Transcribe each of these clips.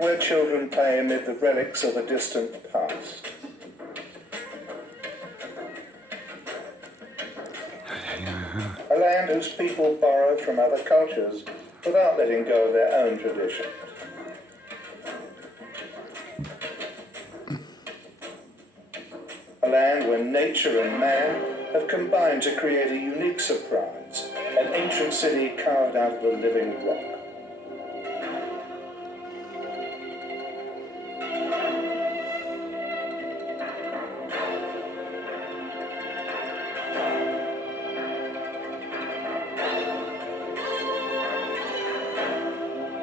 where children play amid the relics of a distant past. A land whose people borrow from other cultures without letting go of their own traditions. A land where nature and man have combined to create a unique surprise, an ancient city carved out of the living rock.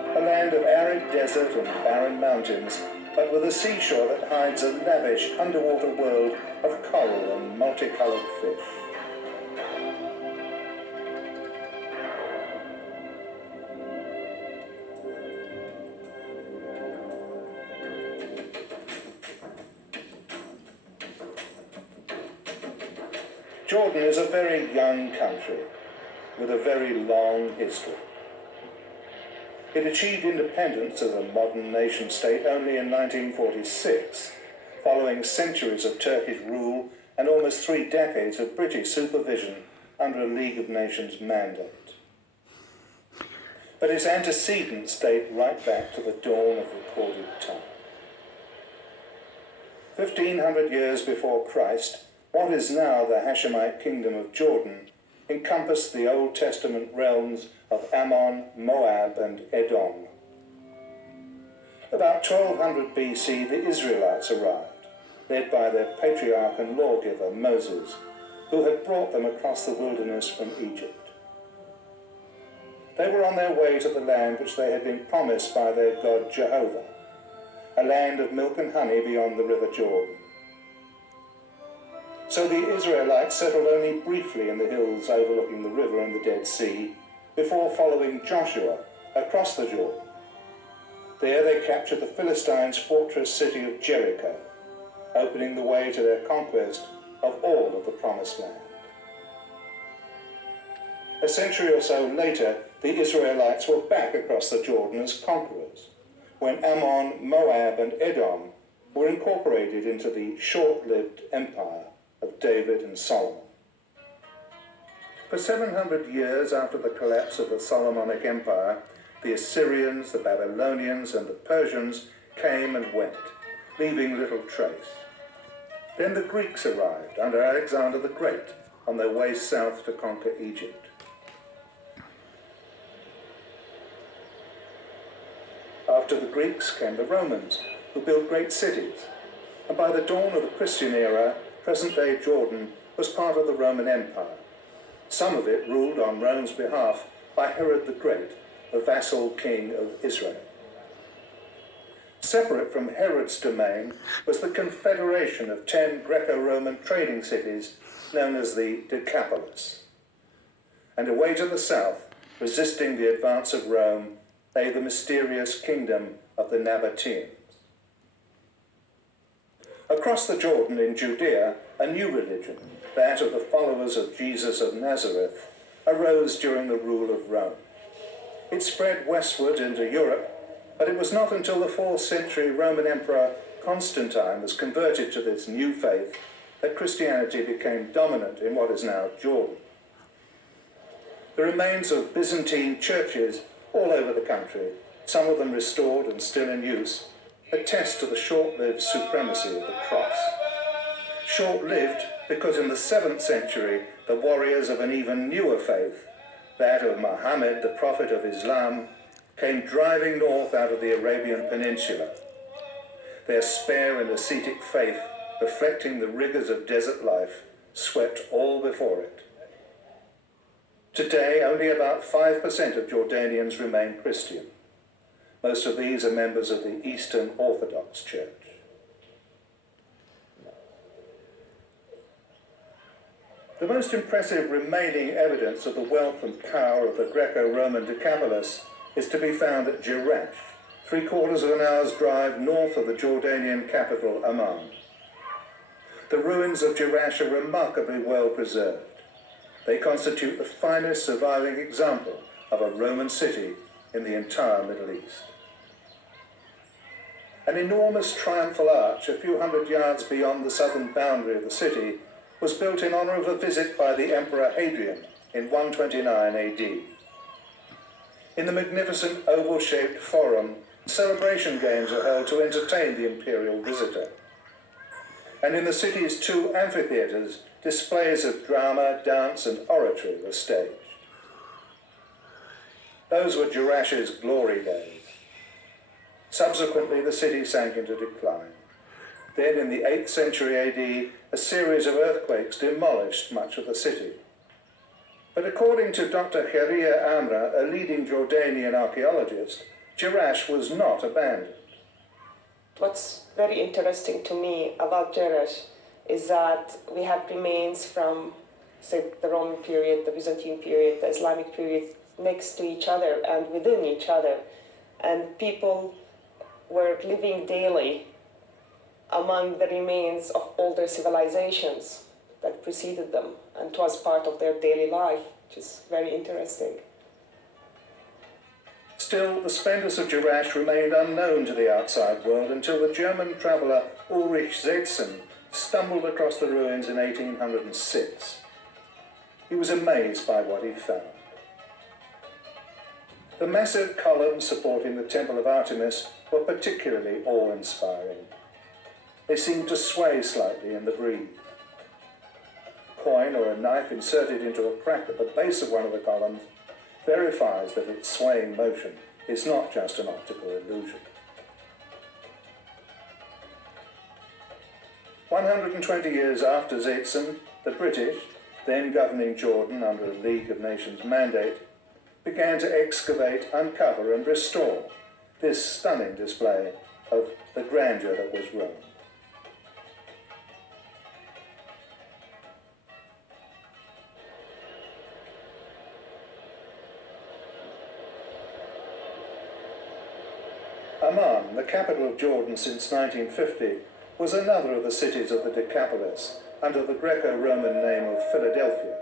A land of arid desert and barren mountains, but with a seashore that hides a lavish underwater world of coral and multicolored fish. Jordan is a very young country with a very long history. It achieved independence as a modern nation-state only in 1946, following centuries of Turkish rule and almost 3 decades of British supervision under a League of Nations mandate. But its antecedents date right back to the dawn of recorded time. 1,500 years before Christ, what is now the Hashemite kingdom of Jordan encompassed the Old Testament realms of Ammon, Moab, and Edom. About 1200 BC, the Israelites arrived, led by their patriarch and lawgiver, Moses, who had brought them across the wilderness from Egypt. They were on their way to the land which they had been promised by their God Jehovah, a land of milk and honey beyond the river Jordan. So the Israelites settled only briefly in the hills overlooking the river and the Dead Sea before following Joshua across the Jordan. There they captured the Philistines' fortress city of Jericho, opening the way to their conquest of all of the Promised Land. A century or so later, the Israelites were back across the Jordan as conquerors, when Ammon, Moab, and Edom were incorporated into the short-lived empire of David and Solomon. For 700 years after the collapse of the Solomonic Empire, the Assyrians, the Babylonians, and the Persians came and went, leaving little trace. Then the Greeks arrived under Alexander the Great on their way south to conquer Egypt. After the Greeks came the Romans, who built great cities, and by the dawn of the Christian era, present-day Jordan was part of the Roman Empire, some of it ruled on Rome's behalf by Herod the Great, the vassal king of Israel. Separate from Herod's domain was the confederation of 10 Greco-Roman trading cities known as the Decapolis. And away to the south, resisting the advance of Rome, lay the mysterious kingdom of the Nabateans. Across the Jordan in Judea, a new religion, that of the followers of Jesus of Nazareth, arose during the rule of Rome. It spread westward into Europe, but it was not until the 4th century Roman Emperor Constantine was converted to this new faith that Christianity became dominant in what is now Jordan. The remains of Byzantine churches all over the country, some of them restored and still in use, attest to the short-lived supremacy of the cross. Short-lived because in the 7th century, the warriors of an even newer faith, that of Muhammad, the prophet of Islam, came driving north out of the Arabian Peninsula. Their spare and ascetic faith, reflecting the rigors of desert life, swept all before it. Today, only about 5% of Jordanians remain Christian. Most of these are members of the Eastern Orthodox Church. The most impressive remaining evidence of the wealth and power of the Greco-Roman Decapolis is to be found at Jerash, 3/4 of an hour's drive north of the Jordanian capital, Amman. The ruins of Jerash are remarkably well preserved. They constitute the finest surviving example of a Roman city in the entire Middle East. An enormous triumphal arch a few hundred yards beyond the southern boundary of the city was built in honour of a visit by the Emperor Hadrian in 129 AD. In the magnificent oval-shaped forum, celebration games were held to entertain the imperial visitor. And in the city's two amphitheatres, displays of drama, dance and oratory were staged. Those were Jerash's glory days. Subsequently, the city sank into decline. Then, in the 8th century AD, a series of earthquakes demolished much of the city. But according to Dr. Kharia Amra, a leading Jordanian archaeologist, Jerash was not abandoned. What's very interesting to me about Jerash is that we have remains from, say, the Roman period, the Byzantine period, the Islamic period, next to each other and within each other. And people were living daily among the remains of older civilizations that preceded them, and it was part of their daily life, which is very interesting. Still, the splendours of Jerash remained unknown to the outside world until the German traveller Ulrich Zeetzen stumbled across the ruins in 1806. He was amazed by what he found. The massive columns supporting the Temple of Artemis were particularly awe-inspiring. They seemed to sway slightly in the breeze. A coin or a knife inserted into a crack at the base of one of the columns verifies that its swaying motion is not just an optical illusion. 120 years after Zeetzen, the British, then governing Jordan under a League of Nations mandate, began to excavate, uncover and restore this stunning display of the grandeur that was Rome. Amman, the capital of Jordan since 1950, was another of the cities of the Decapolis, under the Greco-Roman name of Philadelphia.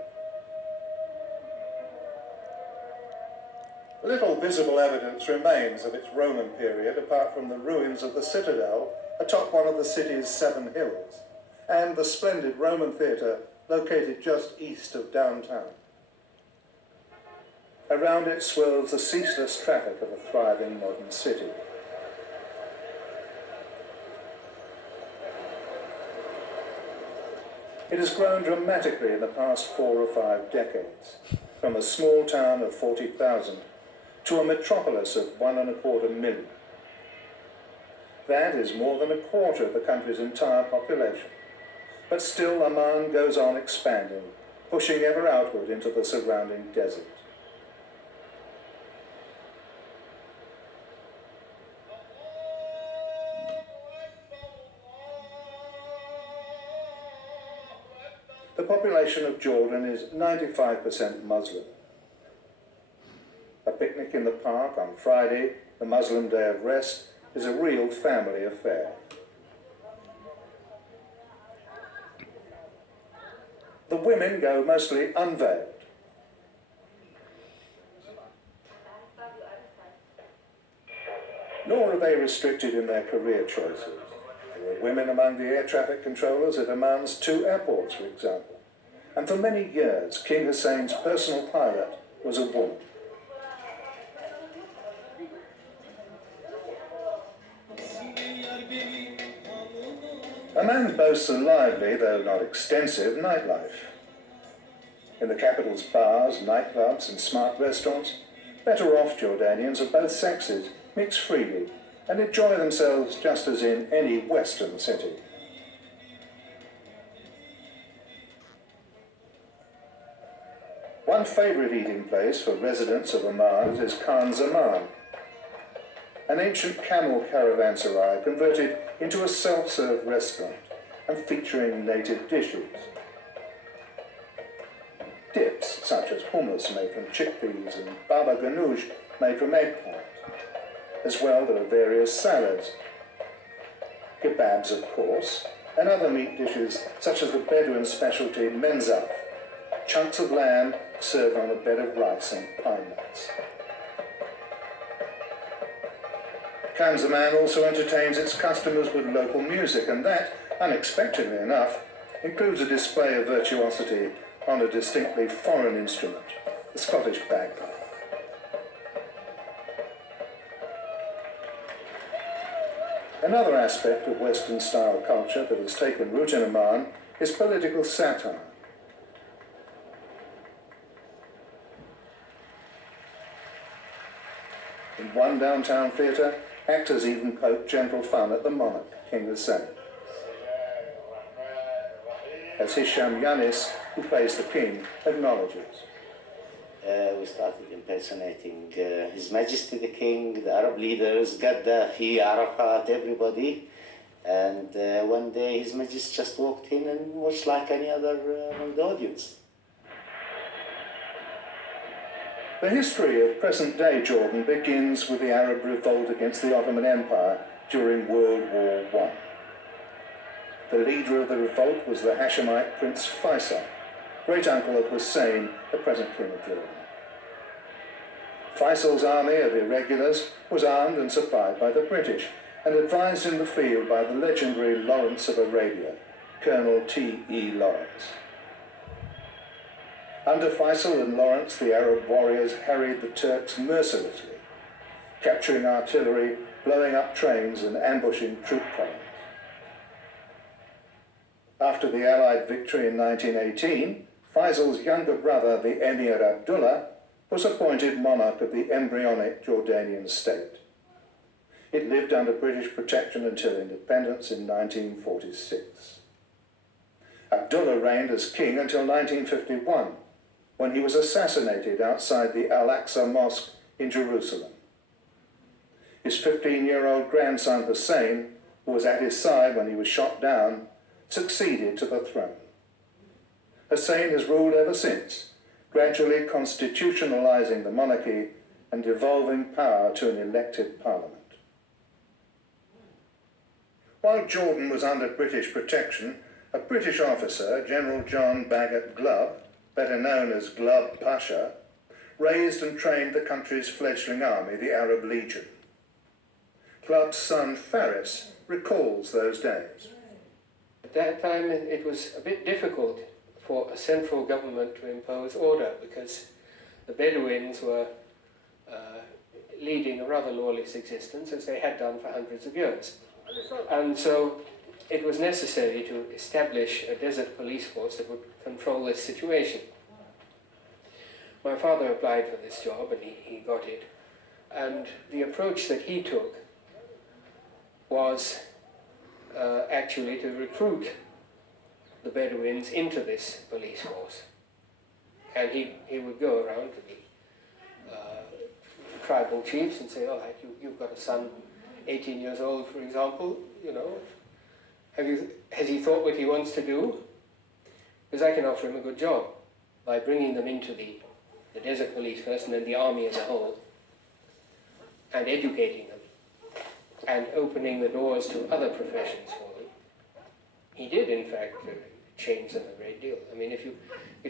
Little visible evidence remains of its Roman period apart from the ruins of the citadel atop one of the city's 7 hills, and the splendid Roman theatre located just east of downtown. Around it swirls the ceaseless traffic of a thriving modern city. It has grown dramatically in the past 4 or 5 decades, from a small town of 40,000 to a metropolis of 1.25 million. That is more than a quarter of the country's entire population. But still Amman goes on expanding, pushing ever outward into the surrounding desert. The population of Jordan is 95% Muslim. A picnic in the park on Friday, the Muslim day of rest, is a real family affair. The women go mostly unveiled. Nor are they restricted in their career choices. There are women among the air traffic controllers at Amman's 2 airports, for example. And for many years, King Hussein's personal pilot was a woman. Amman boasts a lively, though not extensive, nightlife. In the capital's bars, nightclubs and smart restaurants, better-off Jordanians of both sexes mix freely and enjoy themselves just as in any Western city. One favourite eating place for residents of Amman is Khan Zaman, an ancient camel caravanserai converted into a self-serve restaurant and featuring native dishes. Dips such as hummus made from chickpeas and baba ganoush made from eggplant. As well, there are various salads, kebabs of course, and other meat dishes such as the Bedouin specialty menzaf, chunks of lamb served on a bed of rice and pine nuts. Kanzaman also entertains its customers with local music, and that, unexpectedly enough, includes a display of virtuosity on a distinctly foreign instrument, the Scottish bagpipe. Another aspect of Western-style culture that has taken root in Oman is political satire. In one downtown theatre, actors even poke gentle fun at the monarch, King Hussein. As Hisham Yanis, who plays the king, acknowledges. We started impersonating His Majesty the King, the Arab leaders, Gaddafi, Arafat, everybody. And one day His Majesty just walked in and watched like any other among the audience. The history of present-day Jordan begins with the Arab revolt against the Ottoman Empire during World War I. The leader of the revolt was the Hashemite Prince Faisal, great-uncle of Hussein, the present King of Jordan. Faisal's army of irregulars was armed and supplied by the British and advised in the field by the legendary Lawrence of Arabia, Colonel T.E. Lawrence. Under Faisal and Lawrence, the Arab warriors harried the Turks mercilessly, capturing artillery, blowing up trains and ambushing troop columns. After the Allied victory in 1918, Faisal's younger brother, the Emir Abdullah, was appointed monarch of the embryonic Jordanian state. It lived under British protection until independence in 1946. Abdullah reigned as king until 1951, when he was assassinated outside the Al-Aqsa Mosque in Jerusalem. His 15-year-old grandson Hussein, who was at his side when he was shot down, succeeded to the throne. Hussein has ruled ever since, gradually constitutionalizing the monarchy and devolving power to an elected parliament. While Jordan was under British protection, a British officer, General John Bagot Glubb, better known as Glubb Pasha, raised and trained the country's fledgling army, the Arab Legion. Glubb's son Faris recalls those days. At that time it was a bit difficult for a central government to impose order because the Bedouins were leading a rather lawless existence as they had done for hundreds of years. And so it was necessary to establish a desert police force that would control this situation. My father applied for this job and he got it. And the approach that he took was actually to recruit the Bedouins into this police force. And he would go around to the tribal chiefs and say, all right, you've got a son, 18 years old, for example, you know, has he thought what he wants to do? Because I can offer him a good job by bringing them into the desert police first and then the army as a whole, and educating them, and opening the doors to other professions for them. He did, in fact, change them a great deal. I mean, if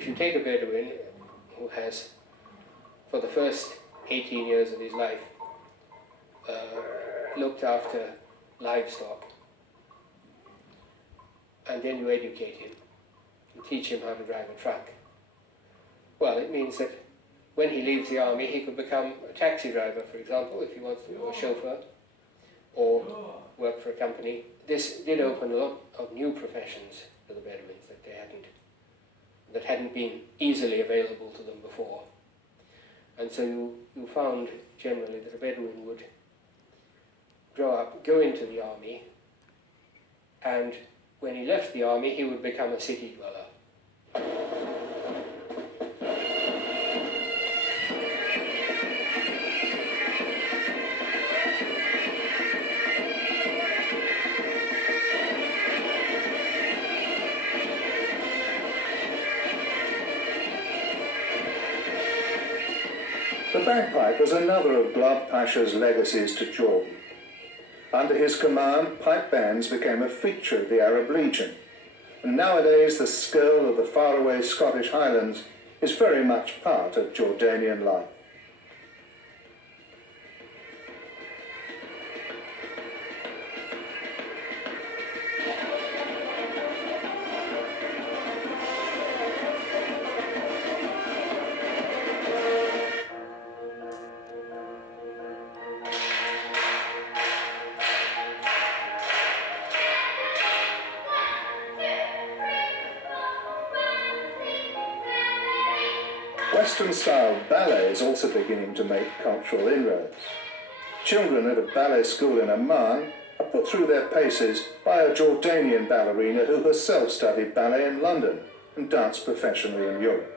you take a Bedouin who has, for the first 18 years of his life, looked after livestock, and then you educate him and teach him how to drive a truck, well, it means that when he leaves the army, he could become a taxi driver, for example, if he wants to, or a chauffeur, or work for a company. This did open a lot of new professions to the Bedouins that hadn't been easily available to them before. And so you found generally that a Bedouin would grow up, go into the army, and when he left the army, he would become a city dweller. The bagpipe was another of Glubb Pasha's legacies to Jordan. Under his command, pipe bands became a feature of the Arab Legion, and nowadays the skirl of the faraway Scottish Highlands is very much part of Jordanian life. Western-style ballet is also beginning to make cultural inroads. Children at a ballet school in Amman are put through their paces by a Jordanian ballerina who herself studied ballet in London and danced professionally in Europe.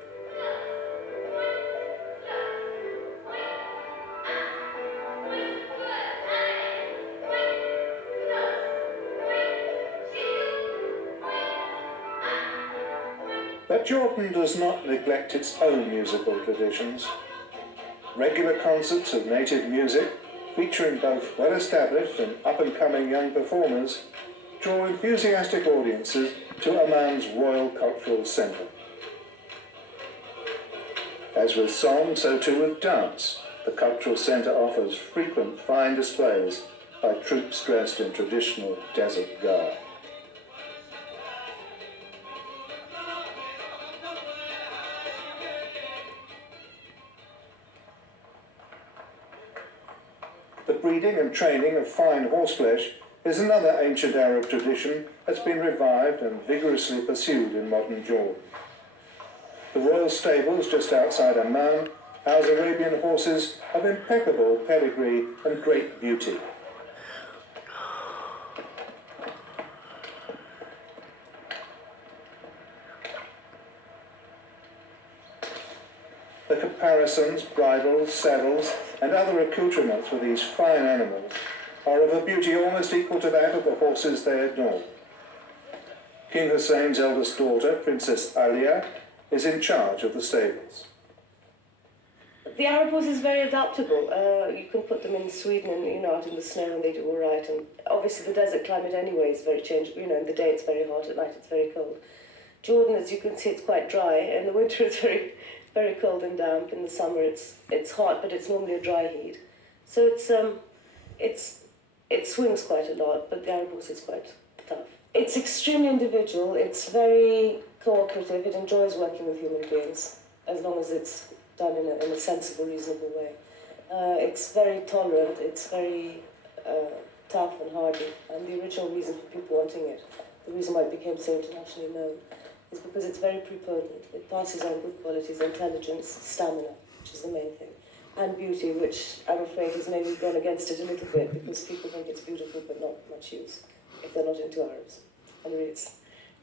But Jordan does not neglect its own musical traditions. Regular concerts of native music, featuring both well-established and up-and-coming young performers, draw enthusiastic audiences to Amman's Royal Cultural Centre. As with song, so too with dance. The Cultural Centre offers frequent fine displays by troupes dressed in traditional desert garb. The breeding and training of fine horseflesh is another ancient Arab tradition that's been revived and vigorously pursued in modern Jordan. The royal stables just outside Amman house Arabian horses of impeccable pedigree and great beauty. The caparisons, bridles, saddles, and other accoutrements for these fine animals are of a beauty almost equal to that of the horses they adorn. King Hussein's eldest daughter, Princess Alia, is in charge of the stables. The Arab horse is very adaptable. You can put them in Sweden and out in the snow and they do all right. And obviously the desert climate anyway is very changeable. In the day it's very hot, at night it's very cold. Jordan, as you can see, it's quite dry. In the winter it's very, very cold and damp. In the summer it's hot, but it's normally a dry heat. So it swings quite a lot, but the Arab horse is quite tough. It's extremely individual. It's very cooperative. It enjoys working with human beings, as long as it's done in a sensible, reasonable way. It's very tolerant. It's very tough and hardy. And the original reason for people wanting it, the reason why it became so internationally known, is because it's very prepotent. It passes on good qualities, intelligence, stamina, which is the main thing, and beauty, which I'm afraid has maybe gone against it a little bit because people think it's beautiful but not much use if they're not into Arabs. And really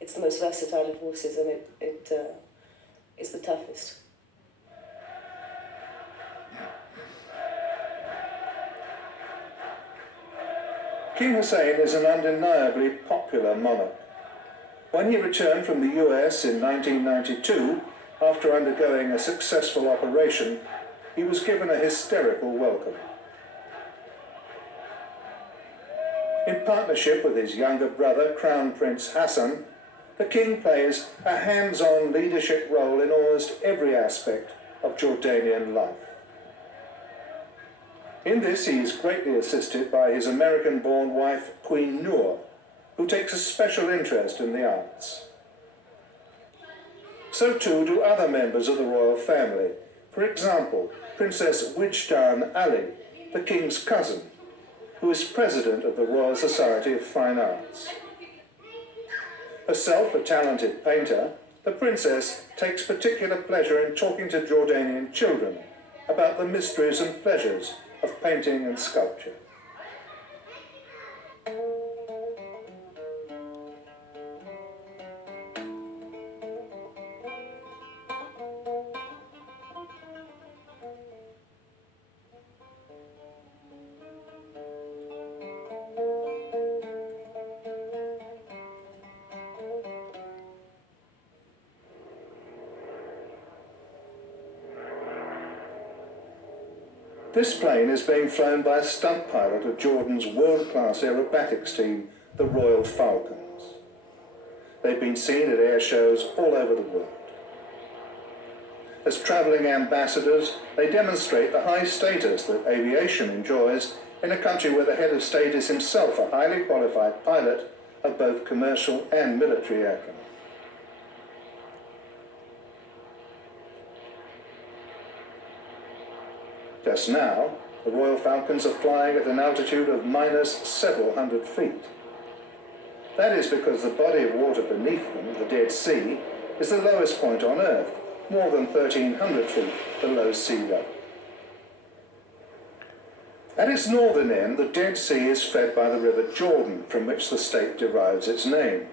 it's the most versatile of horses, and it is the toughest. King Hussein is an undeniably popular monarch. When he returned from the US in 1992, after undergoing a successful operation, he was given a hysterical welcome. In partnership with his younger brother, Crown Prince Hassan, the king plays a hands-on leadership role in almost every aspect of Jordanian life. In this, he is greatly assisted by his American-born wife, Queen Noor, who takes a special interest in the arts. So too do other members of the royal family. For example, Princess Wijdan Ali, the king's cousin, who is president of the Royal Society of Fine Arts. Herself a talented painter, the princess takes particular pleasure in talking to Jordanian children about the mysteries and pleasures of painting and sculpture. This plane is being flown by a stunt pilot of Jordan's world-class aerobatics team, the Royal Falcons. They've been seen at air shows all over the world. As travelling ambassadors, they demonstrate the high status that aviation enjoys in a country where the head of state is himself a highly qualified pilot of both commercial and military aircraft. Just now, the Royal Falcons are flying at an altitude of minus several hundred feet. That is because the body of water beneath them, the Dead Sea, is the lowest point on Earth, more than 1,300 feet below sea level. At its northern end, the Dead Sea is fed by the River Jordan, from which the state derives its name.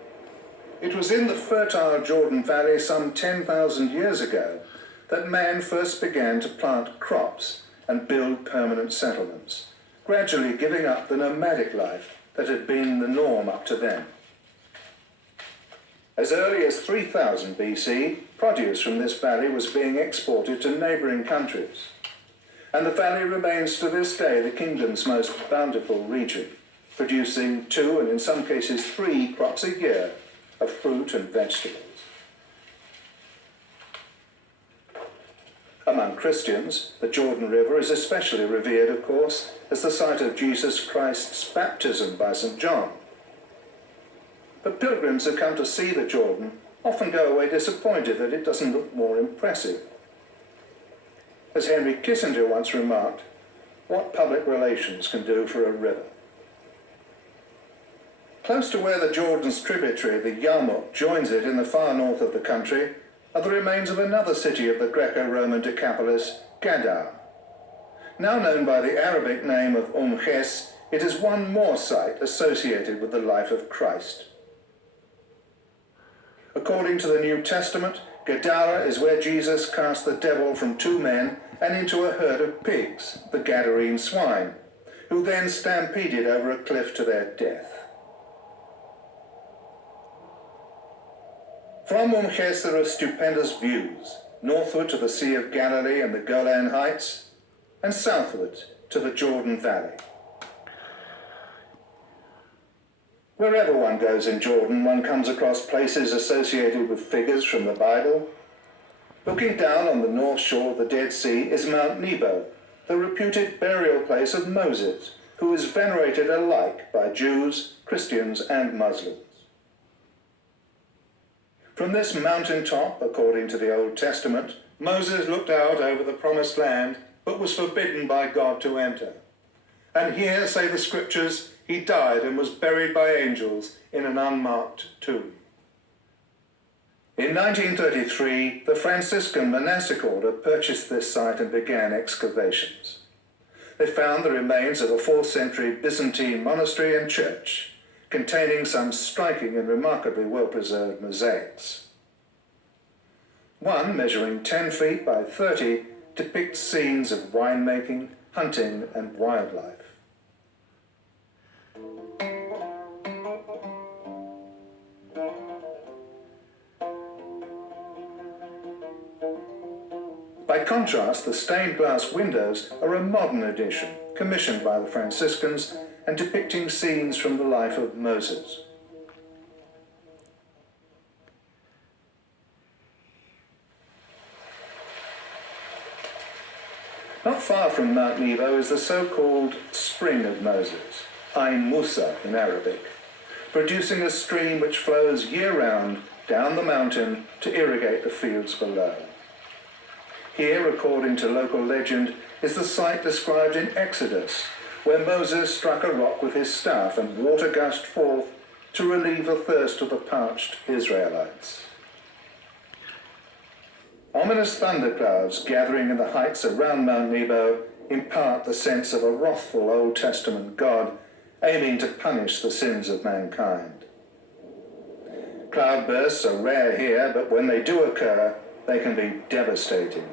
It was in the fertile Jordan Valley some 10,000 years ago that man first began to plant crops and build permanent settlements, gradually giving up the nomadic life that had been the norm up to then. As early as 3000 BC, produce from this valley was being exported to neighbouring countries, and the valley remains to this day the kingdom's most bountiful region, producing 2 and in some cases 3 crops a year of fruit and vegetables. Among Christians, the Jordan River is especially revered, of course, as the site of Jesus Christ's baptism by St. John. But pilgrims who come to see the Jordan often go away disappointed that it doesn't look more impressive. As Henry Kissinger once remarked, what public relations can do for a river. Close to where the Jordan's tributary, the Yarmouk, joins it in the far north of the country, are the remains of another city of the Greco-Roman Decapolis, Gadar. Now known by the Arabic name of Ges, it is one more site associated with the life of Christ. According to the New Testament, Gadara is where Jesus cast the devil from 2 men and into a herd of pigs, the Gadarene swine, who then stampeded over a cliff to their death. From Ges there are stupendous views, northward to the Sea of Galilee and the Golan Heights, and southward to the Jordan Valley. Wherever one goes in Jordan, one comes across places associated with figures from the Bible. Looking down on the north shore of the Dead Sea is Mount Nebo, the reputed burial place of Moses, who is venerated alike by Jews, Christians, and Muslims. From this mountaintop, according to the Old Testament, Moses looked out over the promised land, but was forbidden by God to enter. And here, say the scriptures, he died and was buried by angels in an unmarked tomb. In 1933, the Franciscan monastic order purchased this site and began excavations. They found the remains of a 4th century Byzantine monastery and church, containing some striking and remarkably well-preserved mosaics. One, measuring 10 feet by 30, depicts scenes of winemaking, hunting, and wildlife. By contrast, the stained glass windows are a modern addition, commissioned by the Franciscans and depicting scenes from the life of Moses. Not far from Mount Nebo is the so-called Spring of Moses, Ain Musa in Arabic, producing a stream which flows year-round down the mountain to irrigate the fields below. Here, according to local legend, is the site described in Exodus, where Moses struck a rock with his staff and water gushed forth to relieve the thirst of the parched Israelites. Ominous thunderclouds gathering in the heights around Mount Nebo impart the sense of a wrathful Old Testament God aiming to punish the sins of mankind. Cloudbursts are rare here, but when they do occur, they can be devastating.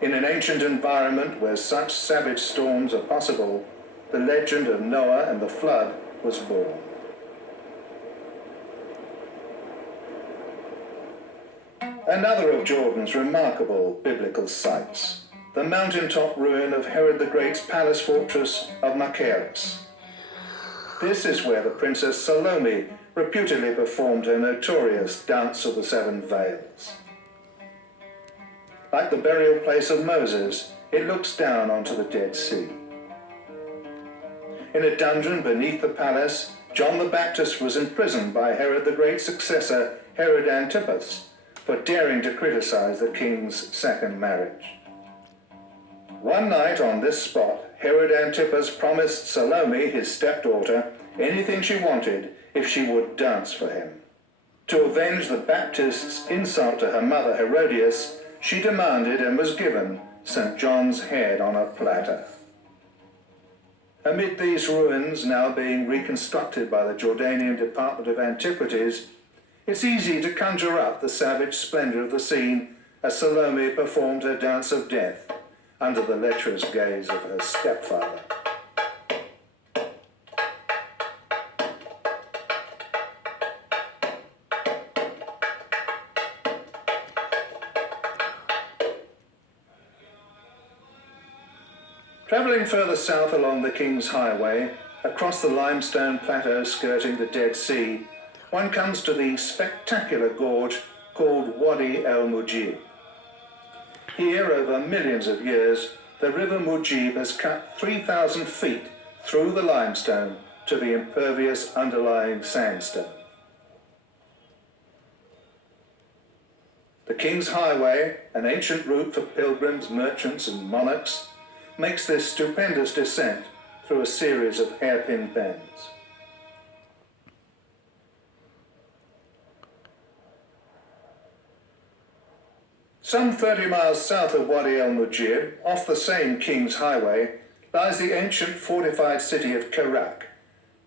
In an ancient environment where such savage storms are possible, the legend of Noah and the flood was born. Another of Jordan's remarkable biblical sites, the mountaintop ruin of Herod the Great's palace fortress of Machaerus. This is where the Princess Salome reputedly performed her notorious Dance of the Seven Veils. Like the burial place of Moses, it looks down onto the Dead Sea. In a dungeon beneath the palace, John the Baptist was imprisoned by Herod the Great's successor, Herod Antipas, for daring to criticize the king's second marriage. One night on this spot, Herod Antipas promised Salome, his stepdaughter, anything she wanted if she would dance for him. To avenge the Baptists' insult to her mother Herodias, she demanded and was given St. John's head on a platter. Amid these ruins, now being reconstructed by the Jordanian Department of Antiquities, it's easy to conjure up the savage splendour of the scene as Salome performed her dance of death under the lecherous gaze of her stepfather. Travelling further south along the King's Highway, across the limestone plateau skirting the Dead Sea, one comes to the spectacular gorge called Wadi el-Mujib. Here, over millions of years, the river Mujib has cut 3,000 feet through the limestone to the impervious underlying sandstone. The King's Highway, an ancient route for pilgrims, merchants and monarchs, makes this stupendous descent through a series of hairpin bends. Some 30 miles south of Wadi el-Mujib, off the same King's Highway, lies the ancient fortified city of Kerak,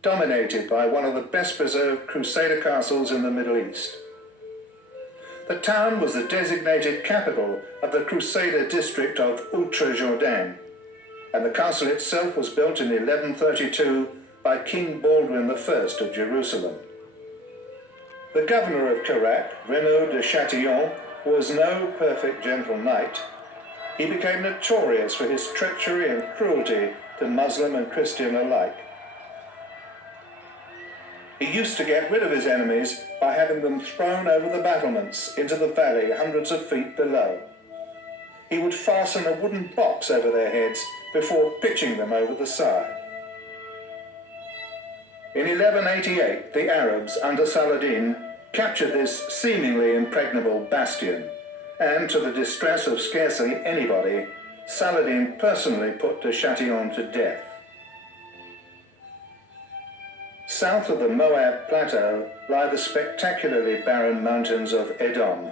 dominated by one of the best preserved Crusader castles in the Middle East. The town was the designated capital of the Crusader district of Outre-Jourdain, and the castle itself was built in 1132 by King Baldwin I of Jerusalem. The governor of Kerak, Renaud de Chatillon, was no perfect gentle knight. He became notorious for his treachery and cruelty to Muslim and Christian alike. He used to get rid of his enemies by having them thrown over the battlements into the valley hundreds of feet below. He would fasten a wooden box over their heads before pitching them over the side. In 1188, the Arabs, under Saladin, captured this seemingly impregnable bastion, and to the distress of scarcely anybody, Saladin personally put de Chatillon to death. South of the Moab Plateau lie the spectacularly barren mountains of Edom,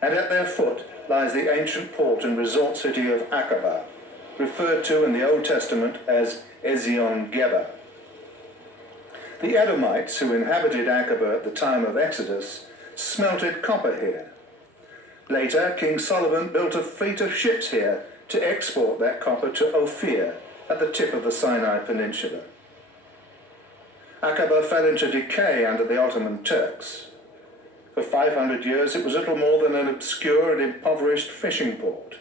and at their foot lies the ancient port and resort city of Aqaba, referred to in the Old Testament as Ezion-Geber. The Edomites, who inhabited Aqaba at the time of Exodus, smelted copper here. Later, King Solomon built a fleet of ships here to export that copper to Ophir at the tip of the Sinai Peninsula. Aqaba fell into decay under the Ottoman Turks. For 500 years it was little more than an obscure and impoverished fishing port.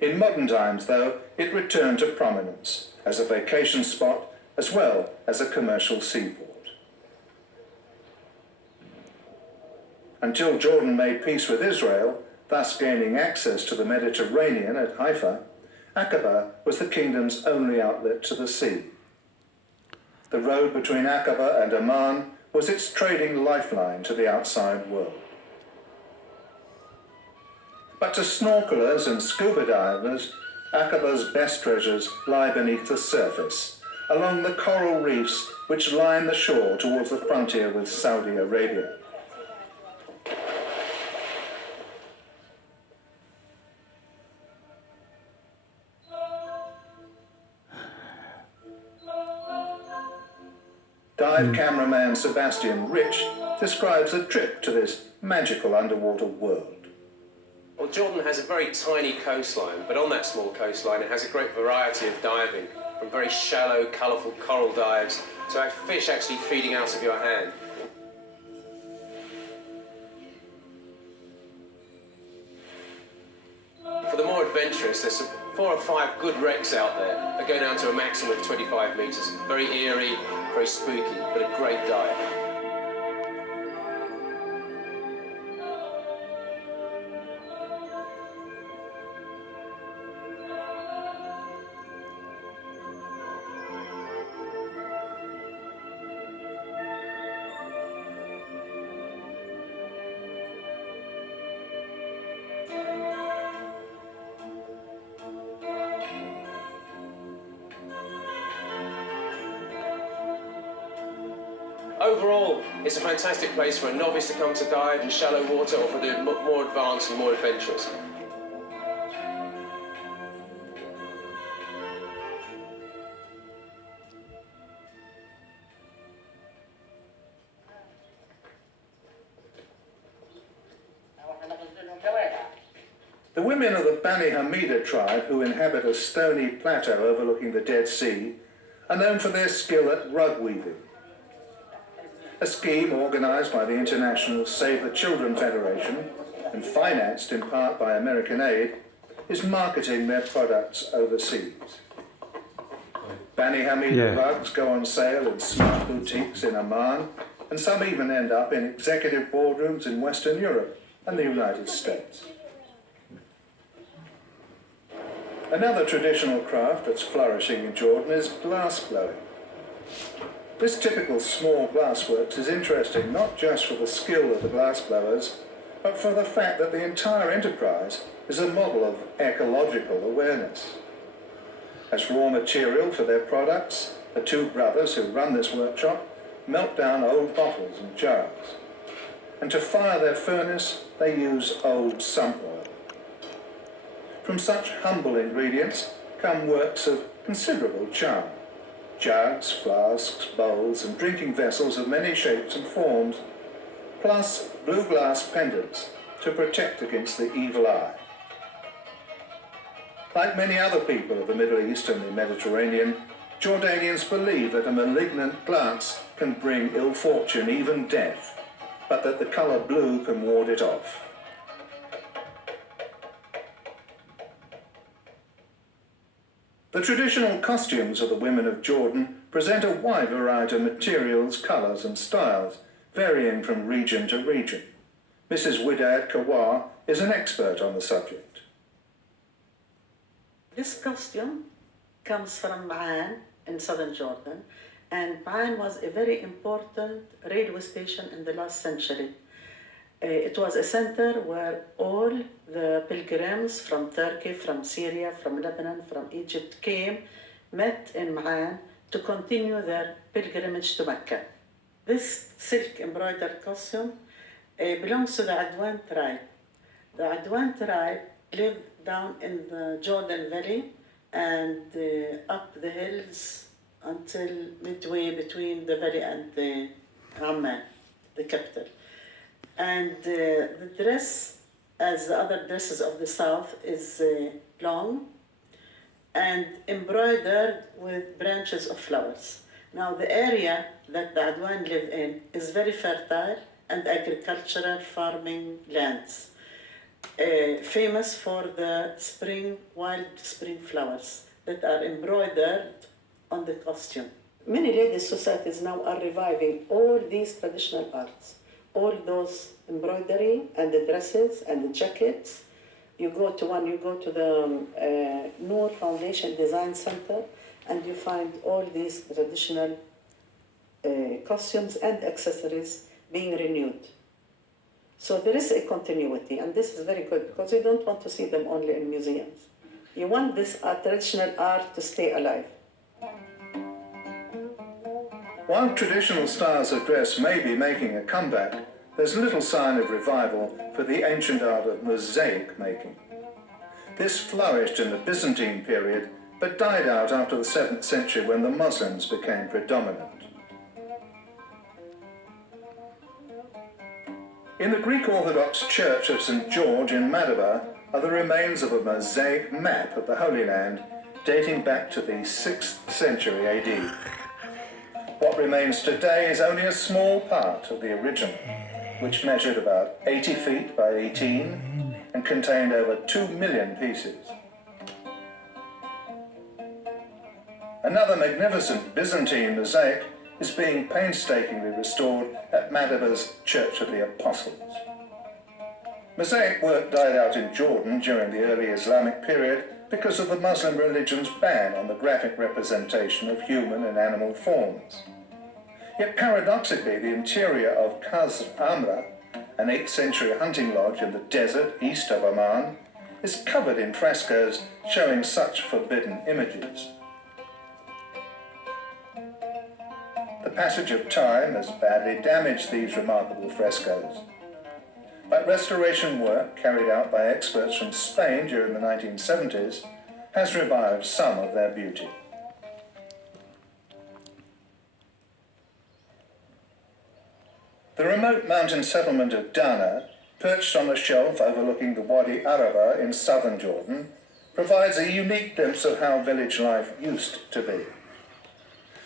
In modern times, though, it returned to prominence as a vacation spot as well as a commercial seaport. Until Jordan made peace with Israel, thus gaining access to the Mediterranean at Haifa, Aqaba was the kingdom's only outlet to the sea. The road between Aqaba and Amman was its trading lifeline to the outside world. But to snorkelers and scuba divers, Aqaba's best treasures lie beneath the surface, along the coral reefs which line the shore towards the frontier with Saudi Arabia. Dive cameraman Sebastian Rich describes a trip to this magical underwater world. Well, Jordan has a very tiny coastline, but on that small coastline it has a great variety of diving, from very shallow, colourful coral dives to fish actually feeding out of your hand. For the more adventurous, there's 4 or 5 good wrecks out there that go down to a maximum of 25 metres. Very eerie, very spooky, but a great dive. Overall, it's a fantastic place for a novice to come to dive in shallow water or for the more advanced and more adventurous. The women of the Bani Hamida tribe, who inhabit a stony plateau overlooking the Dead Sea, are known for their skill at rug weaving. A scheme organised by the International Save the Children Federation and financed in part by American aid is marketing their products overseas. Bani Hamida rugs go on sale in smart boutiques in Oman, and some even end up in executive boardrooms in Western Europe and the United States. Another traditional craft that's flourishing in Jordan is glass blowing. This typical small glassworks is interesting not just for the skill of the glass blowers, but for the fact that the entire enterprise is a model of ecological awareness. As raw material for their products, the two brothers who run this workshop melt down old bottles and jars. And to fire their furnace, they use old sump oil. From such humble ingredients come works of considerable charm. Jugs, flasks, bowls and drinking vessels of many shapes and forms, plus blue glass pendants to protect against the evil eye. Like many other people of the Middle East and the Mediterranean, Jordanians believe that a malignant glance can bring ill fortune, even death, but that the colour blue can ward it off. The traditional costumes of the women of Jordan present a wide variety of materials, colours and styles, varying from region to region. Mrs. Widad Kawar is an expert on the subject. This costume comes from Ma'an in southern Jordan, and Ma'an was a very important railway station in the last century. It was a center where all the pilgrims from Turkey, from Syria, from Lebanon, from Egypt came, met in Ma'an to continue their pilgrimage to Mecca. This silk embroidered costume belongs to the Adwan tribe. The Adwan tribe lived down in the Jordan Valley and up the hills until midway between the valley and the Amman, the capital. And the dress, as the other dresses of the south, is long and embroidered with branches of flowers. Now the area that the Adwan live in is very fertile and agricultural farming lands, famous for the wild spring flowers that are embroidered on the costume. Many ladies' societies now are reviving all these traditional arts. All those embroidery and the dresses and the jackets. You go to the Noor Foundation Design Center and you find all these traditional costumes and accessories being renewed. So there is a continuity, and this is very good because you don't want to see them only in museums. You want this traditional art to stay alive. While traditional styles of dress may be making a comeback, there's little sign of revival for the ancient art of mosaic making. This flourished in the Byzantine period, but died out after the 7th century when the Muslims became predominant. In the Greek Orthodox Church of St. George in Madaba are the remains of a mosaic map of the Holy Land dating back to the 6th century AD. What remains today is only a small part of the original, which measured about 80 feet by 18 and contained over 2 million pieces. Another magnificent Byzantine mosaic is being painstakingly restored at Madaba's Church of the Apostles. Mosaic work died out in Jordan during the early Islamic period because of the Muslim religion's ban on the graphic representation of human and animal forms. Yet paradoxically, the interior of Qasr Amra, an 8th century hunting lodge in the desert east of Oman, is covered in frescoes showing such forbidden images. The passage of time has badly damaged these remarkable frescoes, but restoration work carried out by experts from Spain during the 1970s has revived some of their beauty. The remote mountain settlement of Dana, perched on a shelf overlooking the Wadi Araba in southern Jordan, provides a unique glimpse of how village life used to be.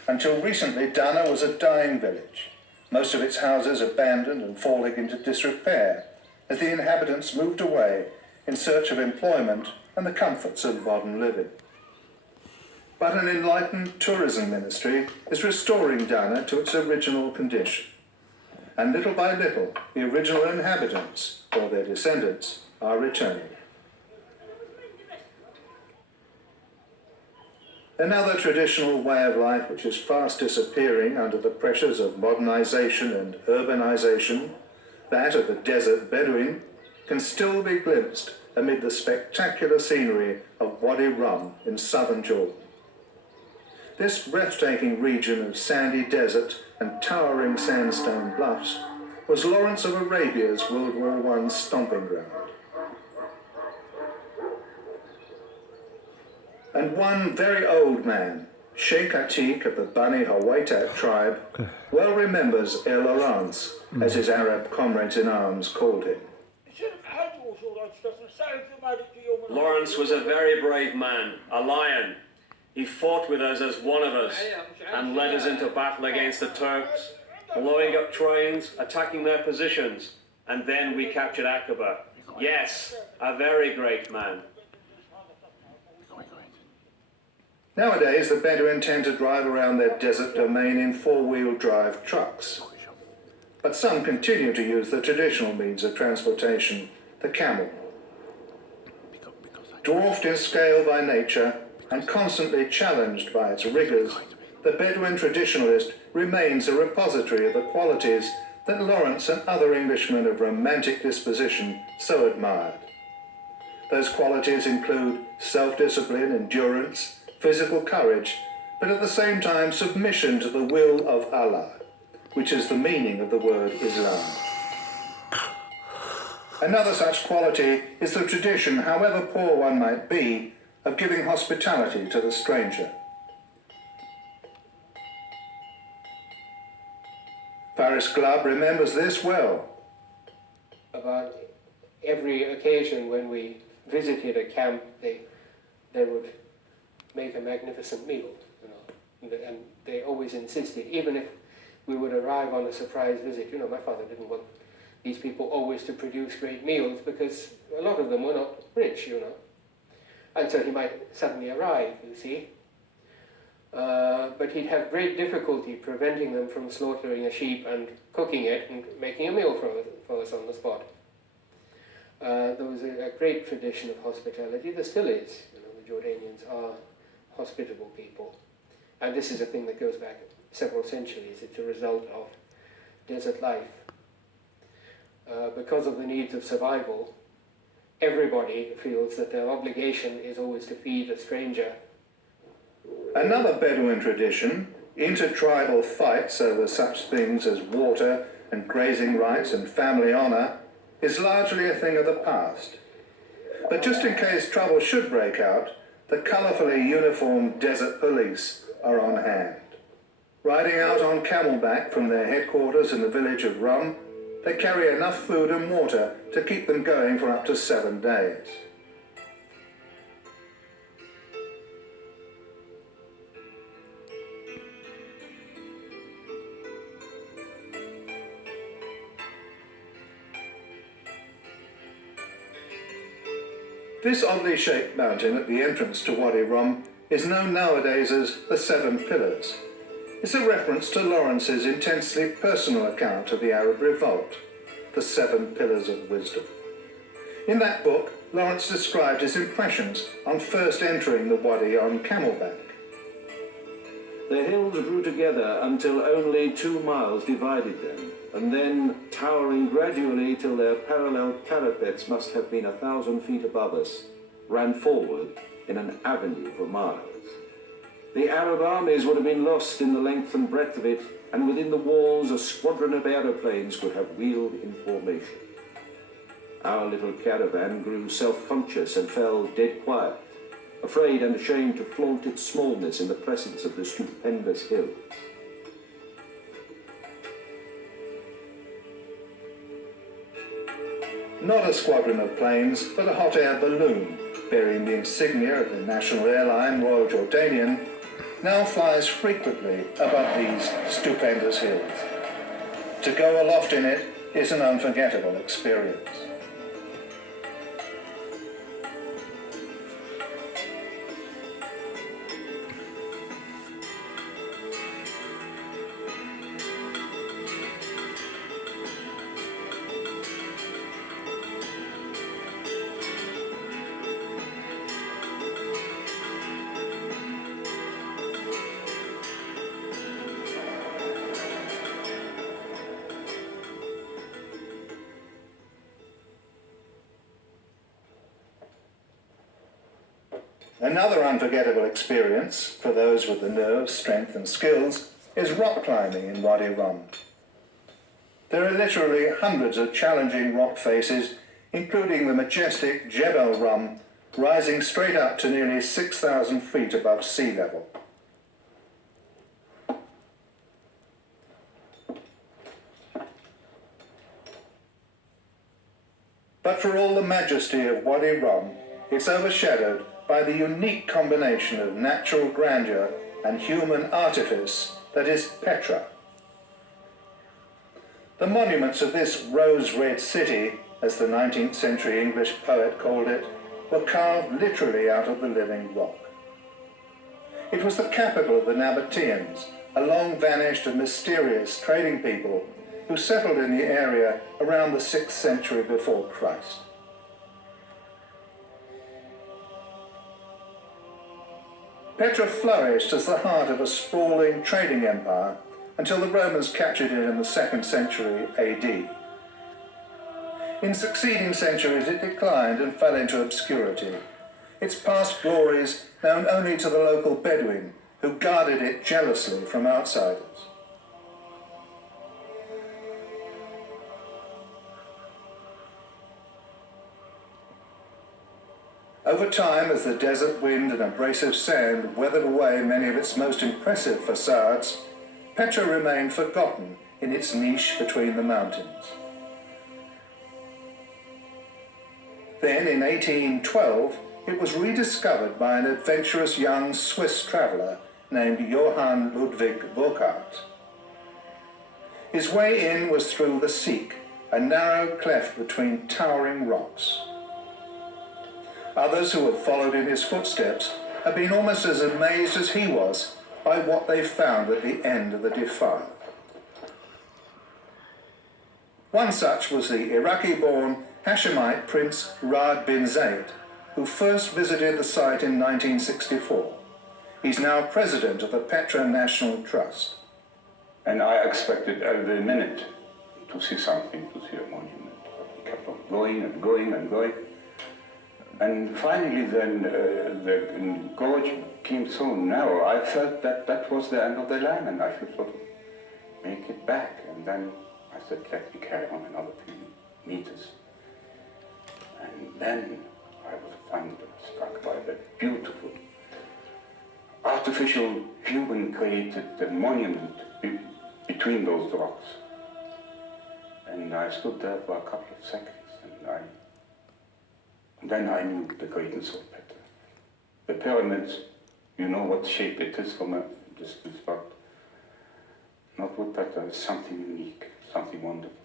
Until recently, Dana was a dying village, most of its houses abandoned and falling into disrepair as the inhabitants moved away in search of employment and the comforts of modern living. But an enlightened tourism ministry is restoring Dana to its original condition. And little by little, the original inhabitants, or their descendants, are returning. Another traditional way of life which is fast disappearing under the pressures of modernization and urbanization, that of the desert Bedouin, can still be glimpsed amid the spectacular scenery of Wadi Rum in southern Jordan. This breathtaking region of sandy desert and towering sandstone bluffs was Lawrence of Arabia's World War I stomping ground. And one very old man, Sheikh Atiq of the Bani Hawaitat tribe, well remembers El Lawrence, as his Arab comrades in arms called him. Lawrence was a very brave man, a lion. He fought with us as one of us and led us into battle against the Turks, blowing up trains, attacking their positions, and then we captured Aqaba. Yes, a very great man. Nowadays, the Bedouin tend to drive around their desert domain in four-wheel drive trucks. But some continue to use the traditional means of transportation, the camel. Dwarfed in scale by nature and constantly challenged by its rigours, the Bedouin traditionalist remains a repository of the qualities that Lawrence and other Englishmen of romantic disposition so admired. Those qualities include self-discipline, endurance, physical courage, but at the same time submission to the will of Allah, which is the meaning of the word Islam. Another such quality is the tradition, however poor one might be, of giving hospitality to the stranger. Faris Glubb remembers this well. About every occasion when we visited a camp, they would make a magnificent meal, and they always insisted, even if we would arrive on a surprise visit, my father didn't want these people always to produce great meals because a lot of them were not rich, and so he might suddenly arrive, you see. But he'd have great difficulty preventing them from slaughtering a sheep and cooking it and making a meal for us on the spot. There was a great tradition of hospitality. There still is. The Jordanians are hospitable people. And this is a thing that goes back several centuries. It's a result of desert life. Because of the needs of survival, everybody feels that their obligation is always to feed a stranger. Another Bedouin tradition, intertribal fights over such things as water and grazing rights and family honour, is largely a thing of the past. But just in case trouble should break out, the colourfully uniformed desert police are on hand. Riding out on camelback from their headquarters in the village of Rum, they carry enough food and water to keep them going for up to 7 days. This oddly shaped mountain at the entrance to Wadi Rum is known nowadays as the Seven Pillars. It's a reference to Lawrence's intensely personal account of the Arab Revolt, the Seven Pillars of Wisdom. In that book, Lawrence described his impressions on first entering the Wadi on camelback. The hills grew together until only 2 miles divided them, and then, towering gradually till their parallel parapets must have been 1,000 feet above us, ran forward in an avenue for miles. the Arab armies would have been lost in the length and breadth of it, and within the walls a squadron of aeroplanes could have wheeled in formation. Our little caravan grew self-conscious and fell dead quiet, afraid and ashamed to flaunt its smallness in the presence of the stupendous hills. Not a squadron of planes, but a hot air balloon, bearing the insignia of the national airline Royal Jordanian, now flies frequently above these stupendous hills. To go aloft in it is an unforgettable experience. Another unforgettable experience for those with the nerve, strength and skills is rock climbing in Wadi Rum. There are literally hundreds of challenging rock faces, including the majestic Jebel Rum, rising straight up to nearly 6,000 feet above sea level. But for all the majesty of Wadi Rum, it's overshadowed by the unique combination of natural grandeur and human artifice that is Petra. The monuments of this rose-red city, as the 19th century English poet called it, were carved literally out of the living rock. It was the capital of the Nabateans, a long-vanished and mysterious trading people who settled in the area around the 6th century before Christ. Petra flourished as the heart of a sprawling trading empire until the Romans captured it in the 2nd century AD. In succeeding centuries it declined and fell into obscurity, its past glories known only to the local Bedouin, who guarded it jealously from outsiders. Over time, as the desert wind and abrasive sand weathered away many of its most impressive facades, Petra remained forgotten in its niche between the mountains. Then, in 1812, it was rediscovered by an adventurous young Swiss traveller named Johann Ludwig Burckhardt. His way in was through the Sieg, a narrow cleft between towering rocks. Others who have followed in his footsteps have been almost as amazed as he was by what they found at the end of the defile. One such was the Iraqi-born Hashemite Prince Raad bin Zaid, who first visited the site in 1964. He's now president of the Petra National Trust. And I expected every minute to see something, to see a monument. I kept on going and going and going. And finally then the gorge became so narrow, I felt that that was the end of the line and I should sort of make it back. And then I said, let me carry on another few meters. And then I was struck by that beautiful, artificial, human-created monument between those rocks. And I stood there for a couple of seconds and then I knew the greatness of Petra. The pyramids, you know what shape it is from a distance, but not with Petra. It's something unique, something wonderful.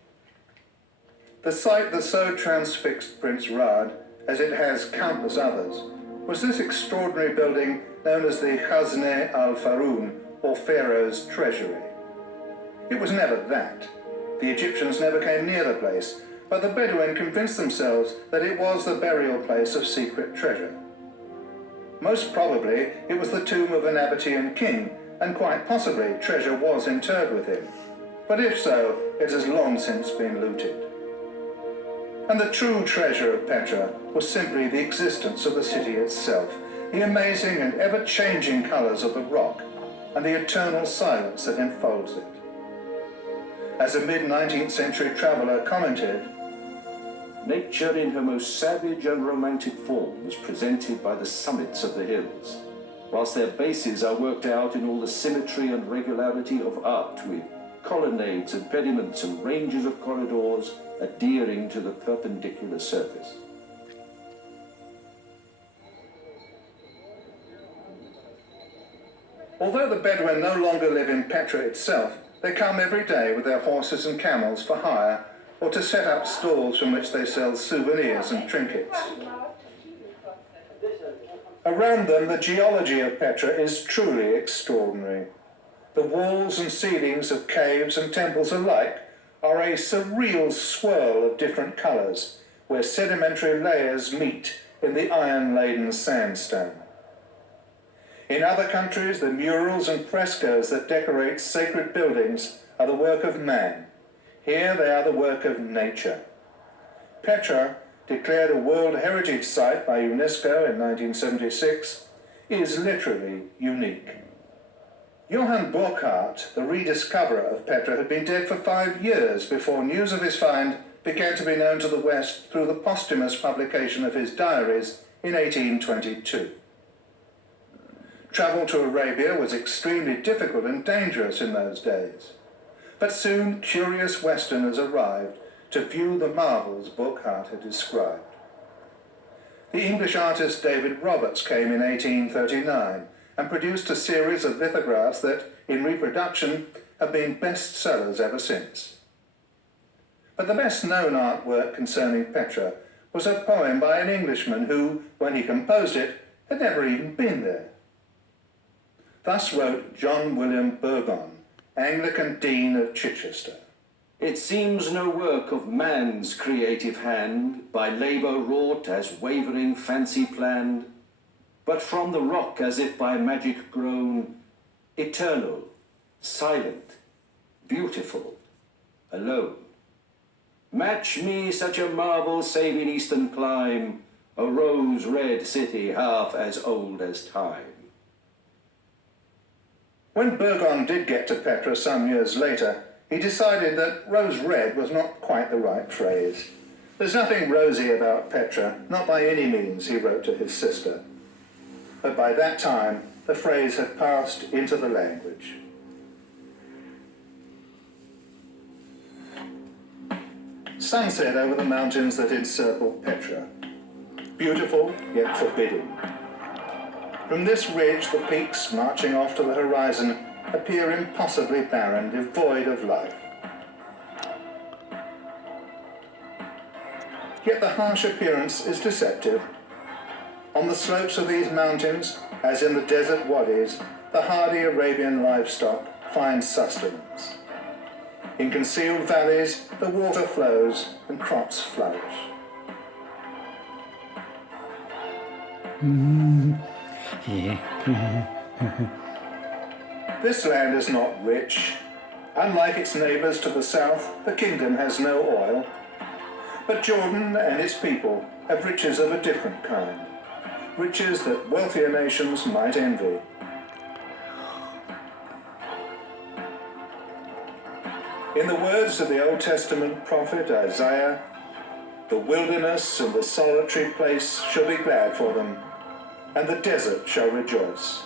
The sight that so transfixed Prince Raad, as it has countless others, was this extraordinary building known as the Khazne al-Faroun, or Pharaoh's Treasury. It was never that. The Egyptians never came near the place, but the Bedouin convinced themselves that it was the burial place of secret treasure. Most probably, it was the tomb of a Nabatean king, and quite possibly treasure was interred with him. But if so, it has long since been looted. And the true treasure of Petra was simply the existence of the city itself, the amazing and ever-changing colours of the rock, and the eternal silence that enfolds it. As a mid-19th century traveller commented, nature in her most savage and romantic form was presented by the summits of the hills, whilst their bases are worked out in all the symmetry and regularity of art, with colonnades and pediments and ranges of corridors adhering to the perpendicular surface. Although the Bedouin no longer live in Petra itself, they come every day with their horses and camels for hire, or to set up stalls from which they sell souvenirs and trinkets. Around them, the geology of Petra is truly extraordinary. The walls and ceilings of caves and temples alike are a surreal swirl of different colours, where sedimentary layers meet in the iron-laden sandstone. In other countries, the murals and frescoes that decorate sacred buildings are the work of man. Here they are the work of nature. Petra, declared a World Heritage Site by UNESCO in 1976, is literally unique. Johann Burckhardt, the rediscoverer of Petra, had been dead for 5 years before news of his find began to be known to the West through the posthumous publication of his diaries in 1822. Travel to Arabia was extremely difficult and dangerous in those days. But soon curious Westerners arrived to view the marvels Burckhardt had described. The English artist David Roberts came in 1839 and produced a series of lithographs that, in reproduction, have been bestsellers ever since. But the best-known artwork concerning Petra was a poem by an Englishman who, when he composed it, had never even been there. Thus wrote John William Burgon, Anglican Dean of Chichester. It seems no work of man's creative hand, by labour wrought as wavering fancy planned, but from the rock as if by magic grown, eternal, silent, beautiful, alone. Match me such a marvel save in eastern clime, a rose-red city half as old as time. When Burgon did get to Petra some years later, he decided that rose-red was not quite the right phrase. There's nothing rosy about Petra, not by any means, he wrote to his sister. But by that time, the phrase had passed into the language. Sunset over the mountains that encircle Petra. Beautiful, yet forbidding. From this ridge, the peaks marching off to the horizon appear impossibly barren, devoid of life. Yet the harsh appearance is deceptive. On the slopes of these mountains, as in the desert wadis, the hardy Arabian livestock find sustenance. In concealed valleys, the water flows and crops flourish. This land is not rich. Unlike its neighbours to the south, the kingdom has no oil. But Jordan and its people have riches of a different kind. Riches that wealthier nations might envy. In the words of the Old Testament prophet Isaiah, the wilderness and the solitary place shall be glad for them, and the desert shall rejoice.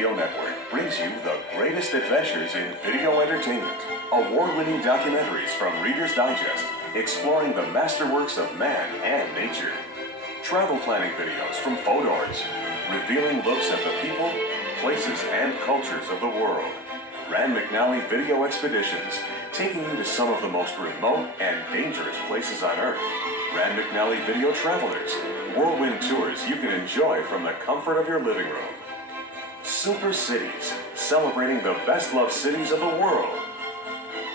Video Network brings you the greatest adventures in video entertainment. Award-winning documentaries from Reader's Digest, exploring the masterworks of man and nature. Travel planning videos from Fodors, revealing looks at the people, places, and cultures of the world. Rand McNally Video Expeditions, taking you to some of the most remote and dangerous places on Earth. Rand McNally Video Travelers, whirlwind tours you can enjoy from the comfort of your living room. Super Cities, celebrating the best-loved cities of the world.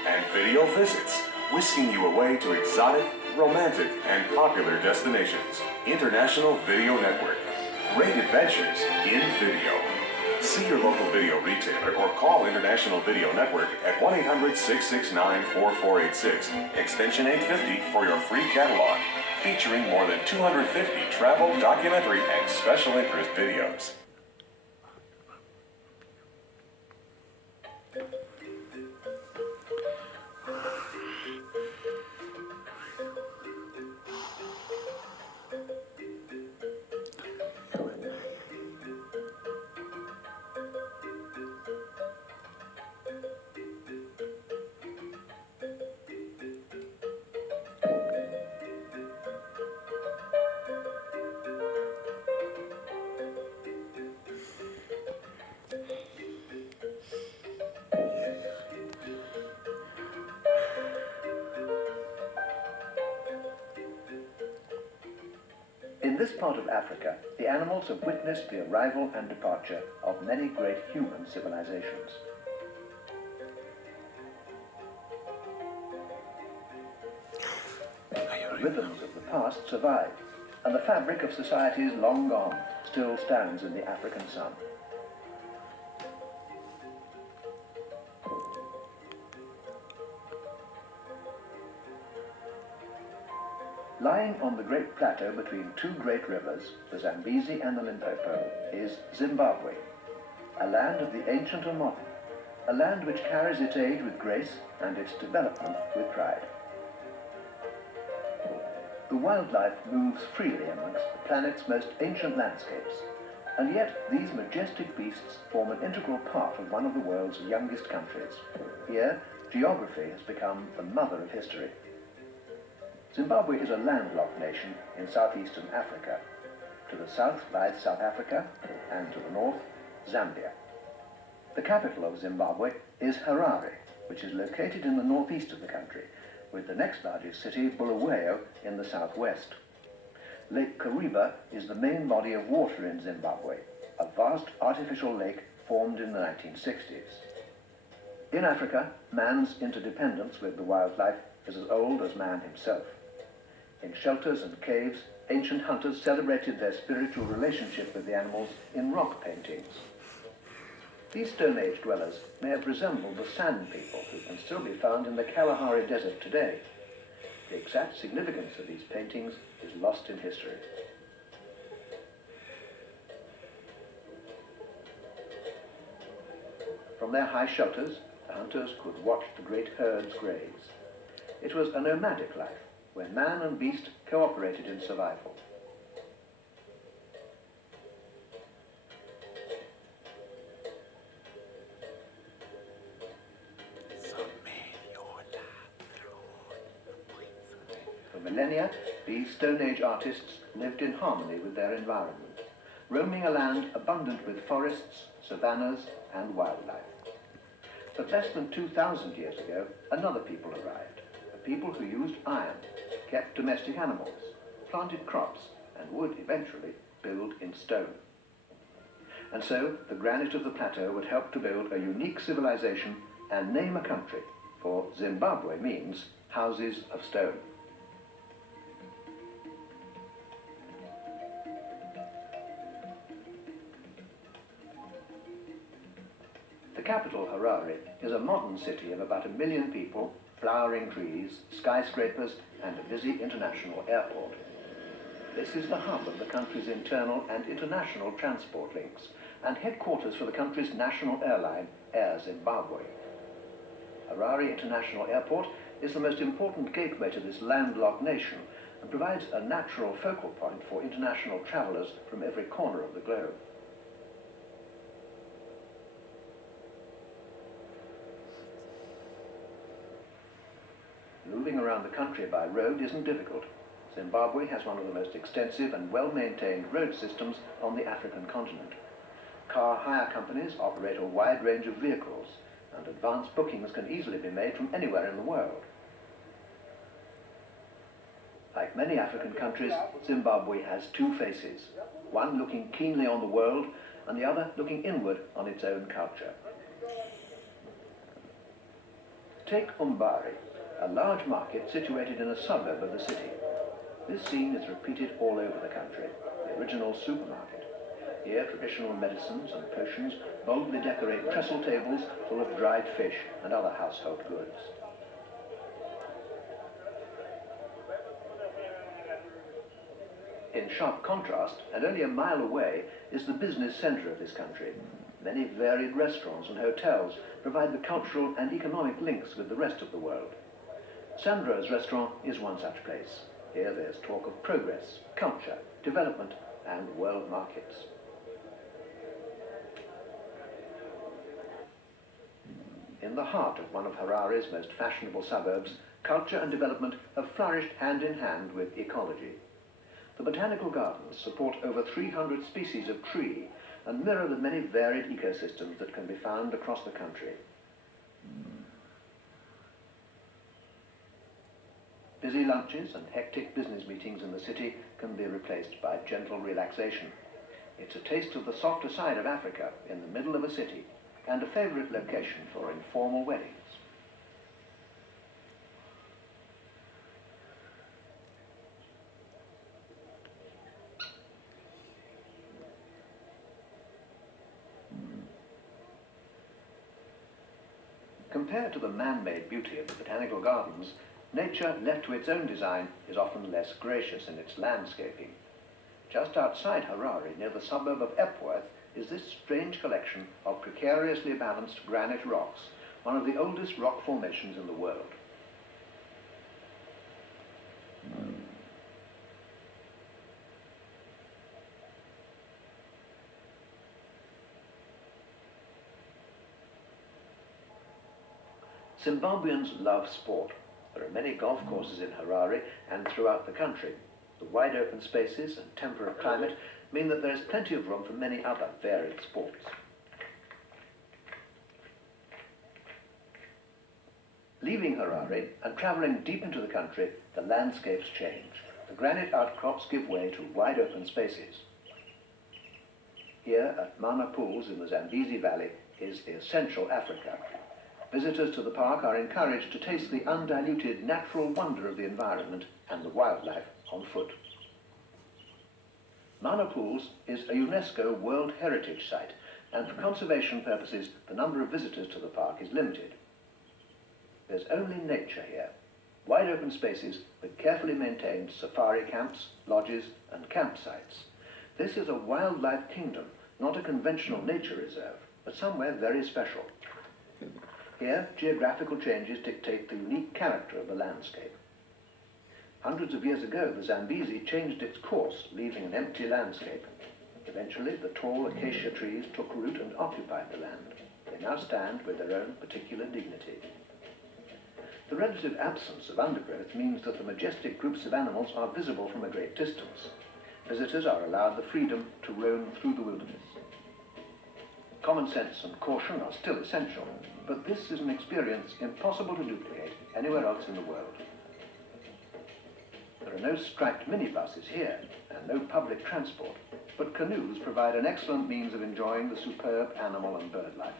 And Video Visits, whisking you away to exotic, romantic, and popular destinations. International Video Network. Great adventures in video. See your local video retailer or call International Video Network at 1-800-669-4486, extension 850 for your free catalog, featuring more than 250 travel, documentary, and special interest videos. In this part of Africa, the animals have witnessed the arrival and departure of many great human civilizations. The rhythms of the past survive, and the fabric of societies long gone still stands in the African sun. Lying on the great plateau between two great rivers, the Zambezi and the Limpopo, is Zimbabwe, a land of the ancient and modern, a land which carries its age with grace and its development with pride. The wildlife moves freely amongst the planet's most ancient landscapes, and yet these majestic beasts form an integral part of one of the world's youngest countries. Here, geography has become the mother of history. Zimbabwe is a landlocked nation in southeastern Africa. To the south lies South Africa, and to the north, Zambia. The capital of Zimbabwe is Harare, which is located in the northeast of the country, with the next largest city, Bulawayo, in the southwest. Lake Kariba is the main body of water in Zimbabwe, a vast artificial lake formed in the 1960s. In Africa, man's interdependence with the wildlife is as old as man himself. In shelters and caves, ancient hunters celebrated their spiritual relationship with the animals in rock paintings. These Stone Age dwellers may have resembled the Sand people who can still be found in the Kalahari Desert today. The exact significance of these paintings is lost in history. From their high shelters, the hunters could watch the great herds graze. It was a nomadic life, where man and beast cooperated in survival. For millennia, these Stone Age artists lived in harmony with their environment, roaming a land abundant with forests, savannas, and wildlife. But less than 2,000 years ago, another people arrived, a people who used iron, kept domestic animals, planted crops, and would eventually build in stone. And so, the granite of the plateau would help to build a unique civilization and name a country, for Zimbabwe means houses of stone. The capital, Harare, is a modern city of about 1 million people, flowering trees, skyscrapers, and a busy international airport. This is the hub of the country's internal and international transport links, and headquarters for the country's national airline, Air Zimbabwe. Harare International Airport is the most important gateway to this landlocked nation and provides a natural focal point for international travelers from every corner of the globe. Moving around the country by road isn't difficult. Zimbabwe has one of the most extensive and well-maintained road systems on the African continent. Car hire companies operate a wide range of vehicles, and advance bookings can easily be made from anywhere in the world. Like many African countries, Zimbabwe has two faces, one looking keenly on the world, and the other looking inward on its own culture. Take Umbari, a large market situated in a suburb of the city. This scene is repeated all over the country, the original supermarket. Here, traditional medicines and potions boldly decorate trestle tables full of dried fish and other household goods. In sharp contrast, and only a mile away, is the business centre of this country. Many varied restaurants and hotels provide the cultural and economic links with the rest of the world. Sandro's restaurant is one such place. Here there's talk of progress, culture, development, and world markets. In the heart of one of Harare's most fashionable suburbs, culture and development have flourished hand in hand with ecology. The botanical gardens support over 300 species of tree and mirror the many varied ecosystems that can be found across the country. Busy lunches and hectic business meetings in the city can be replaced by gentle relaxation. It's a taste of the softer side of Africa in the middle of a city, and a favourite location for informal weddings. Compared to the man-made beauty of the botanical gardens, nature left to its own design is often less gracious in its landscaping. Just outside Harare, near the suburb of Epworth, is this strange collection of precariously balanced granite rocks, one of the oldest rock formations in the world. Zimbabweans love sport. There are many golf courses in Harare and throughout the country. The wide open spaces and temperate climate mean that there is plenty of room for many other varied sports. Leaving Harare and travelling deep into the country, the landscapes change. The granite outcrops give way to wide open spaces. Here at Mana Pools in the Zambezi Valley is essential Africa. Visitors to the park are encouraged to taste the undiluted natural wonder of the environment and the wildlife on foot. Mana Pools is a UNESCO World Heritage Site, and for conservation purposes, the number of visitors to the park is limited. There's only nature here. Wide open spaces with carefully maintained safari camps, lodges, and campsites. This is a wildlife kingdom, not a conventional nature reserve, but somewhere very special. Here, geographical changes dictate the unique character of the landscape. Hundreds of years ago, the Zambezi changed its course, leaving an empty landscape. Eventually, the tall acacia trees took root and occupied the land. They now stand with their own particular dignity. The relative absence of undergrowth means that the majestic groups of animals are visible from a great distance. Visitors are allowed the freedom to roam through the wilderness. Common sense and caution are still essential, but this is an experience impossible to duplicate anywhere else in the world. There are no striped minibuses here, and no public transport, but canoes provide an excellent means of enjoying the superb animal and bird life.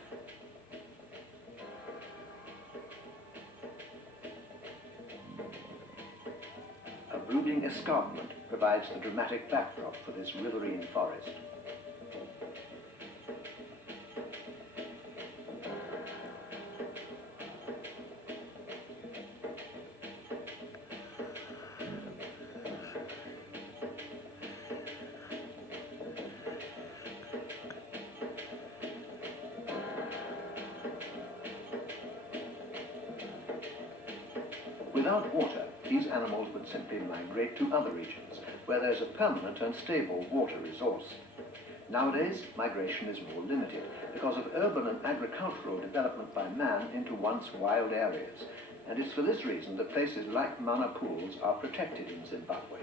A brooding escarpment provides the dramatic backdrop for this riverine forest. Without water, these animals would simply migrate to other regions, where there's a permanent and stable water resource. Nowadays, migration is more limited because of urban and agricultural development by man into once wild areas. and it's for this reason that places like Mana Pools are protected in Zimbabwe.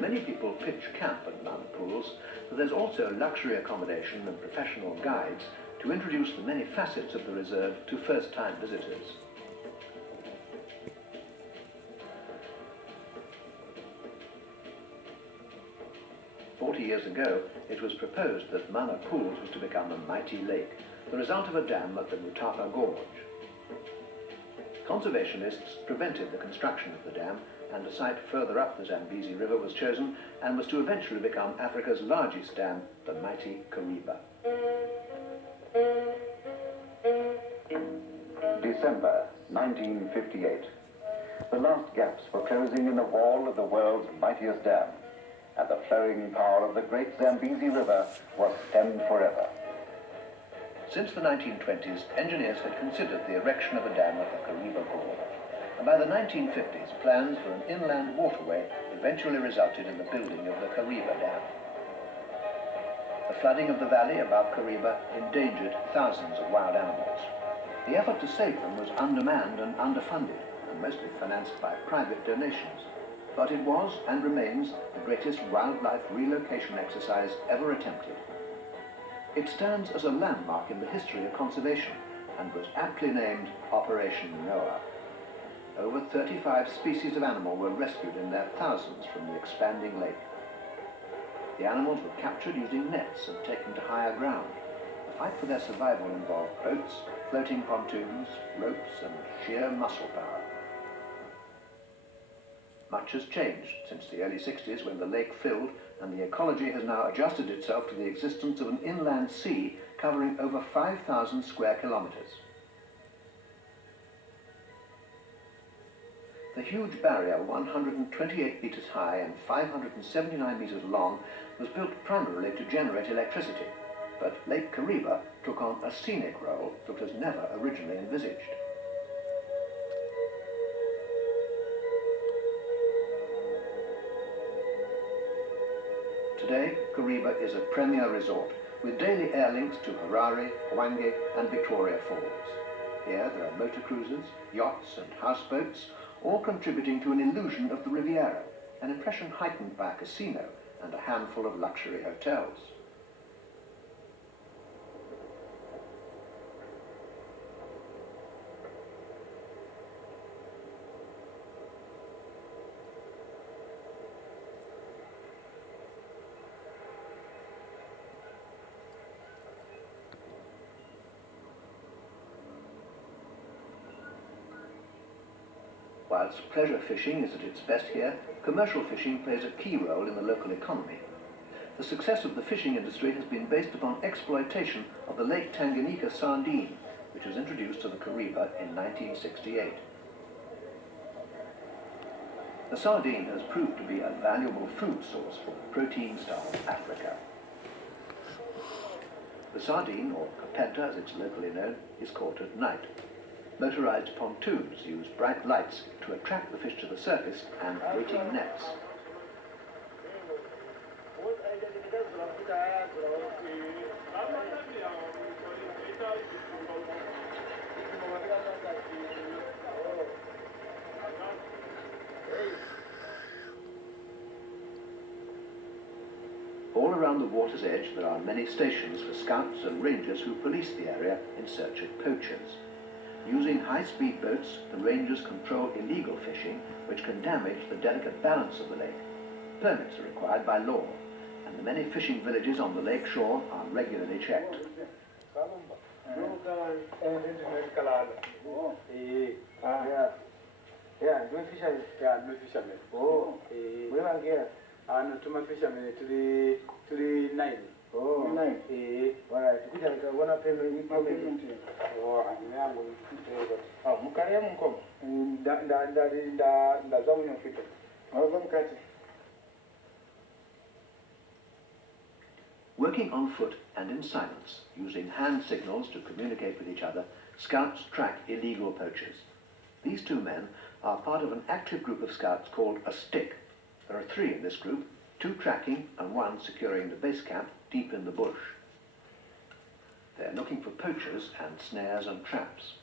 Many people pitch camp at Mana Pools, but there's also luxury accommodation and professional guides to introduce the many facets of the reserve to first-time visitors. Years ago, it was proposed that Mana Pools was to become a mighty lake, the result of a dam at the Mutapa Gorge. Conservationists prevented the construction of the dam, and a site further up the Zambezi River was chosen and was to eventually become Africa's largest dam, the mighty Kariba. December 1958. The last gaps were closing in the wall of the world's mightiest dam, and the flowing power of the great Zambezi River was stemmed forever. Since the 1920s, engineers had considered the erection of a dam at the Kariba Gorge, and by the 1950s, plans for an inland waterway eventually resulted in the building of the Kariba Dam. The flooding of the valley above Kariba endangered thousands of wild animals. The effort to save them was undermanned and underfunded, and mostly financed by private donations. But it was, and remains, the greatest wildlife relocation exercise ever attempted. It stands as a landmark in the history of conservation, and was aptly named Operation Noah. Over 35 species of animal were rescued in their thousands from the expanding lake. The animals were captured using nets and taken to higher ground. The fight for their survival involved boats, floating pontoons, ropes, and sheer muscle power. Much has changed since the early 60s when the lake filled, and the ecology has now adjusted itself to the existence of an inland sea covering over 5,000 square kilometers. The huge barrier, 128 meters high and 579 meters long, was built primarily to generate electricity, but Lake Kariba took on a scenic role that was never originally envisaged. Today, Kariba is a premier resort, with daily air links to Harare, Hwange, and Victoria Falls. Here there are motor cruisers, yachts, and houseboats, all contributing to an illusion of the Riviera, an impression heightened by a casino and a handful of luxury hotels. Whilst pleasure fishing is at its best here, commercial fishing plays a key role in the local economy. The success of the fishing industry has been based upon exploitation of the Lake Tanganyika sardine, which was introduced to the Kariba in 1968. The sardine has proved to be a valuable food source for the protein-starved Africa. The sardine, or kapenta as it's locally known, is caught at night. Motorized pontoons use bright lights to attract the fish to the surface and waiting nets. All around the water's edge there are many stations for scouts and rangers who police the area in search of poachers. Using high-speed boats, the rangers control illegal fishing, which can damage the delicate balance of the lake. Permits are required by law, and the many fishing villages on the lake shore are regularly checked. Working on foot and in silence, using hand signals to communicate with each other, scouts track illegal poachers. These two men are part of an active group of scouts called a stick. There are 3 in this group, 2 tracking and 1 securing the base camp deep in the bush. They're looking for poachers and snares and traps.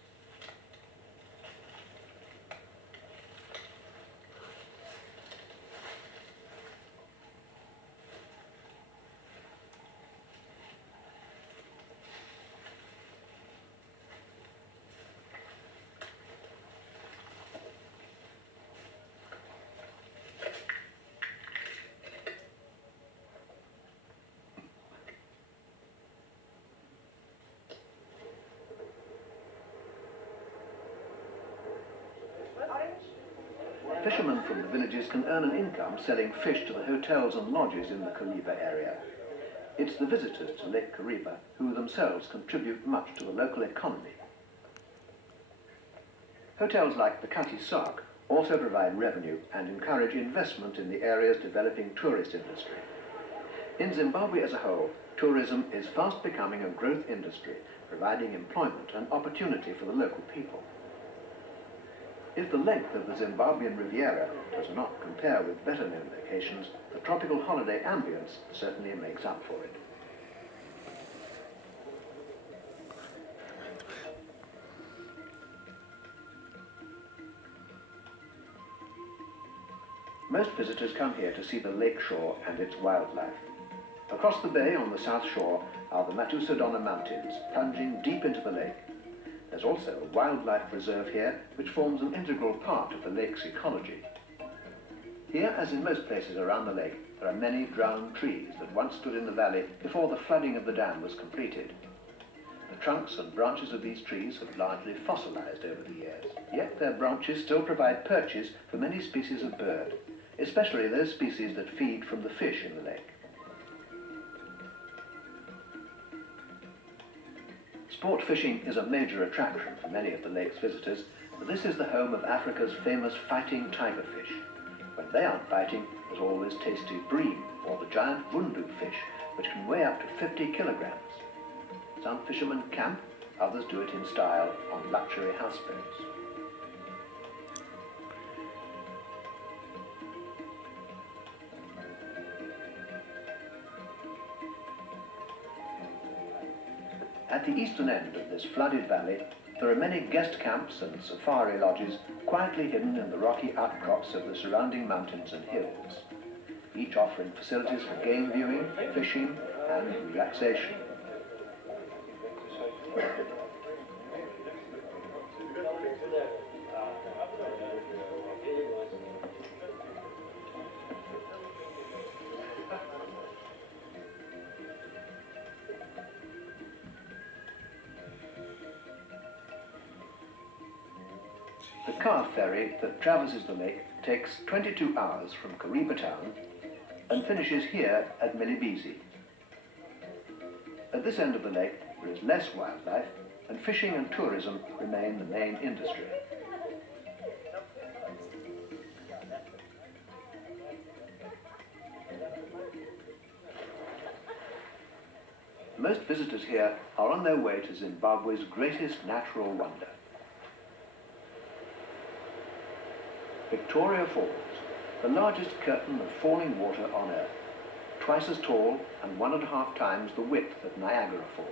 Fishermen from the villages can earn an income selling fish to the hotels and lodges in the Kariba area. It's the visitors to Lake Kariba who themselves contribute much to the local economy. Hotels like the Kati Sark also provide revenue and encourage investment in the area's developing tourist industry. In Zimbabwe as a whole, tourism is fast becoming a growth industry, providing employment and opportunity for the local people. If the length of the Zimbabwean Riviera does not compare with better-known locations, the tropical holiday ambience certainly makes up for it. Most visitors come here to see the lake shore and its wildlife. Across the bay on the south shore are the Matusadona Mountains, plunging deep into the lake. There's also a wildlife reserve here, which forms an integral part of the lake's ecology. Here, as in most places around the lake, there are many drowned trees that once stood in the valley before the flooding of the dam was completed. The trunks and branches of these trees have largely fossilized over the years, yet their branches still provide perches for many species of bird, especially those species that feed from the fish in the lake. Sport fishing is a major attraction for many of the lake's visitors, but this is the home of Africa's famous fighting tigerfish. When they aren't biting, there's always tasty bream, or the giant vundu fish, which can weigh up to 50 kilograms. Some fishermen camp, others do it in style on luxury houseboats. At the eastern end of this flooded valley, there are many guest camps and safari lodges quietly hidden in the rocky outcrops of the surrounding mountains and hills, each offering facilities for game viewing, fishing, and relaxation. The car ferry that traverses the lake takes 22 hours from Kariba town and finishes here at Milibisi. At this end of the lake, there is less wildlife, and fishing and tourism remain the main industry. Most visitors here are on their way to Zimbabwe's greatest natural wonder. Victoria Falls, the largest curtain of falling water on Earth, twice as tall and 1.5 times the width of Niagara Falls.